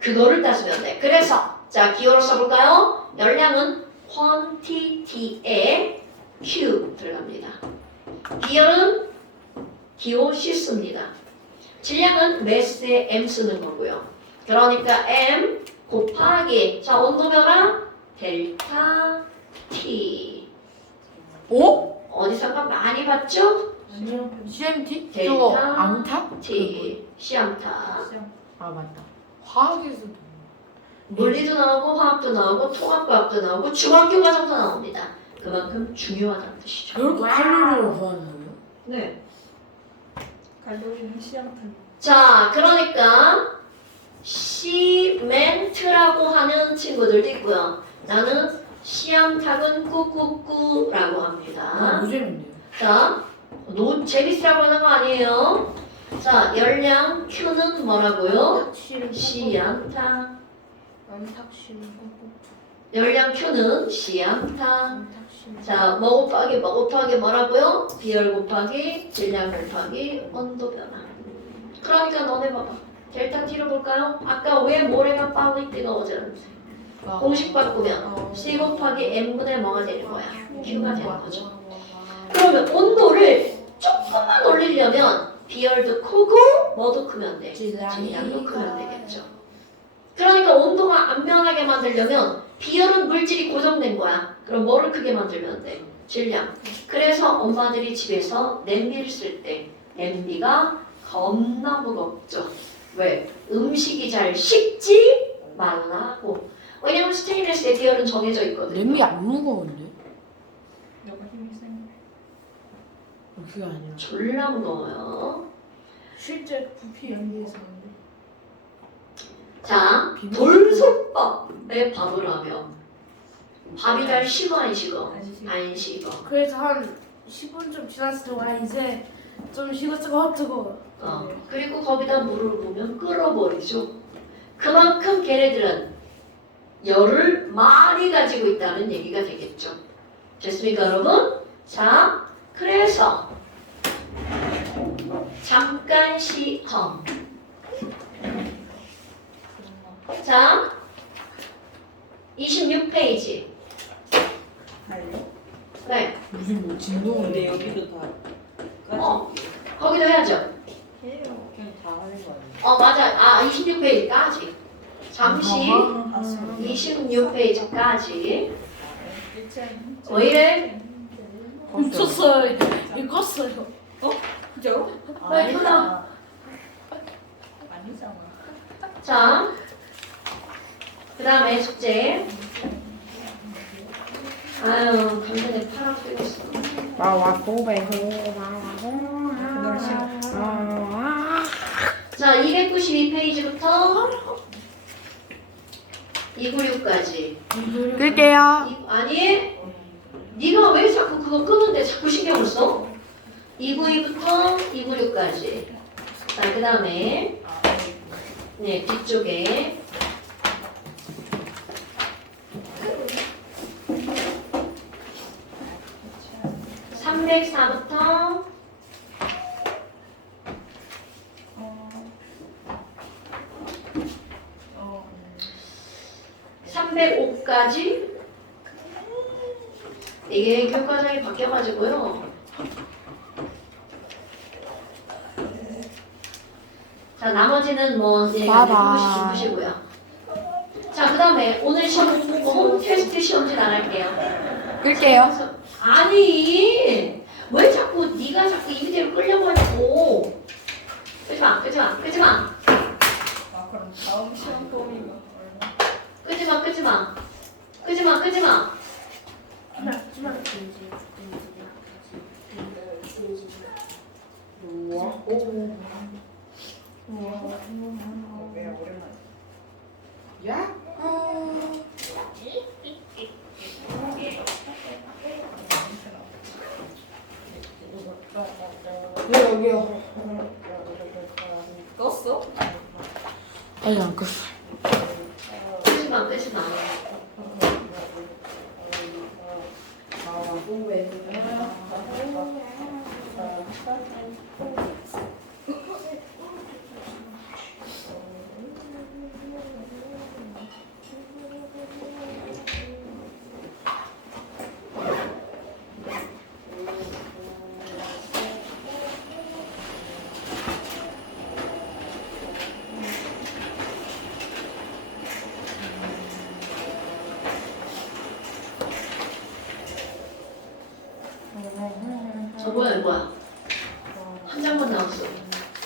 그거를 따지면 돼. 그래서 자 기호로 써볼까요? 열량은 quantity에 Q 들어갑니다. 비열은 기호 C 씁니다. 질량은 mass에 M 쓰는 거고요. 그러니까 M 곱하기 자 온도 변화 델타 T. 오? 어디서 한번 많이 봤죠? 아니요. CMT? 델타 저거 암타? T 시암타. 아 맞다. 화학에서도. 물리도 나오고 화학도 나오고 통합과학도 나오고 중학교 과정도 나옵니다. 그만큼 중요하다는 뜻이죠. 이렇게 칼로리를 구하는 거예요? 네. 칼로리는 시험탄. 자, 그러니까 시멘트라고 하는 친구들도 있고요. 나는 시암탉은 꾸꾸꾸라고 합니다. 무잼인데요. 자, 재밌으라고 하는 거 아니에요. 자, 열량 Q는 뭐라고요? 시암탉. 탁실은 꾹꾹. 열량 Q는 시암탉. 자, 뭐 곱하기 뭐라고요? 비열 곱하기 질량 곱하기 온도 변화. 그러니까 너네 봐봐. 델타 T로 볼까요? 아까 왜 모래가 빨리 뜨거워지는지. 공식 바꾸면 C 곱하기 M분의 뭐가 되는 거야? Q가 되는 거죠. 그러면 온도를 조금만 올리려면 비열도 크고 뭐도 크면 돼? 질량도 크면 되겠죠. 그러니까 온도가 안 변하게 만들려면 비열은 물질이 고정된 거야. 그럼 뭐를 크게 만들면 돼? 질량. 그래서 엄마들이 집에서 냄비를 쓸 때 냄비가 겁나 무겁죠. 왜? 음식이 잘 식지 말라고. 왜냐면 스테인리스의 비열은 정해져 있거든요. 냄비 안 무거운데? 너가 힘이 센. 그게 아니라. 졸라 무거워요. 실제 부피 연기에서는 자, 돌솥밥의 밥을 하면 밥이 잘 식어 안 식어? 안 식어. 그래서 한 10분쯤 지났을 때 와 이제 좀 식었지고 뜨거워. 그리고 거기다 물을 부으면 끓어버리죠. 그만큼 걔네들은 열을 많이 가지고 있다는 얘기가 되겠죠. 됐습니까, 여러분? 자, 그래서 잠깐 시험. 자, 26페이지. 달려? 네, 무슨 뭐 진동 근데 여기도 다 어. 까지. 거기도 해야죠. 해요. 그냥 다 하는 거 아니에요? 맞아. 26페이지까지. 잠시 26페이지까지. 왜 이래? 훔쳤어요. 이거 껐어요. 그죠? 왜 끊어? 아니잖아. 자, 그 다음에 숙제. 아유, 감전에 팔 아프겠어. 자, 292페이지부터 296까지. 끌게요. 아니, 네가 왜 자꾸 그거 끄는데 자꾸 신경을 써? 292부터 296까지. 자, 그 다음에 네, 뒤쪽에 304부터 305까지 이게 교과정이 바뀌어가지고요. 자, 나머지는 뭐 한 번씩 좀 보시고요. 자, 그 다음에 오늘 시험 홈 테스트 시험지 나갈게요. 끌게요. 아니, 왜 자꾸 네가 자꾸 이 비디오를 끌려고 하냐고. 끄지마, 끄지마, 끄지마, 아 그럼 다음 시험 범위가 얼마? 끄지마, 끄지마, 끄지마, 끄지마. 왜 오랜만에? 야? 네, 여기요. 껐어? 아니 안 껐어.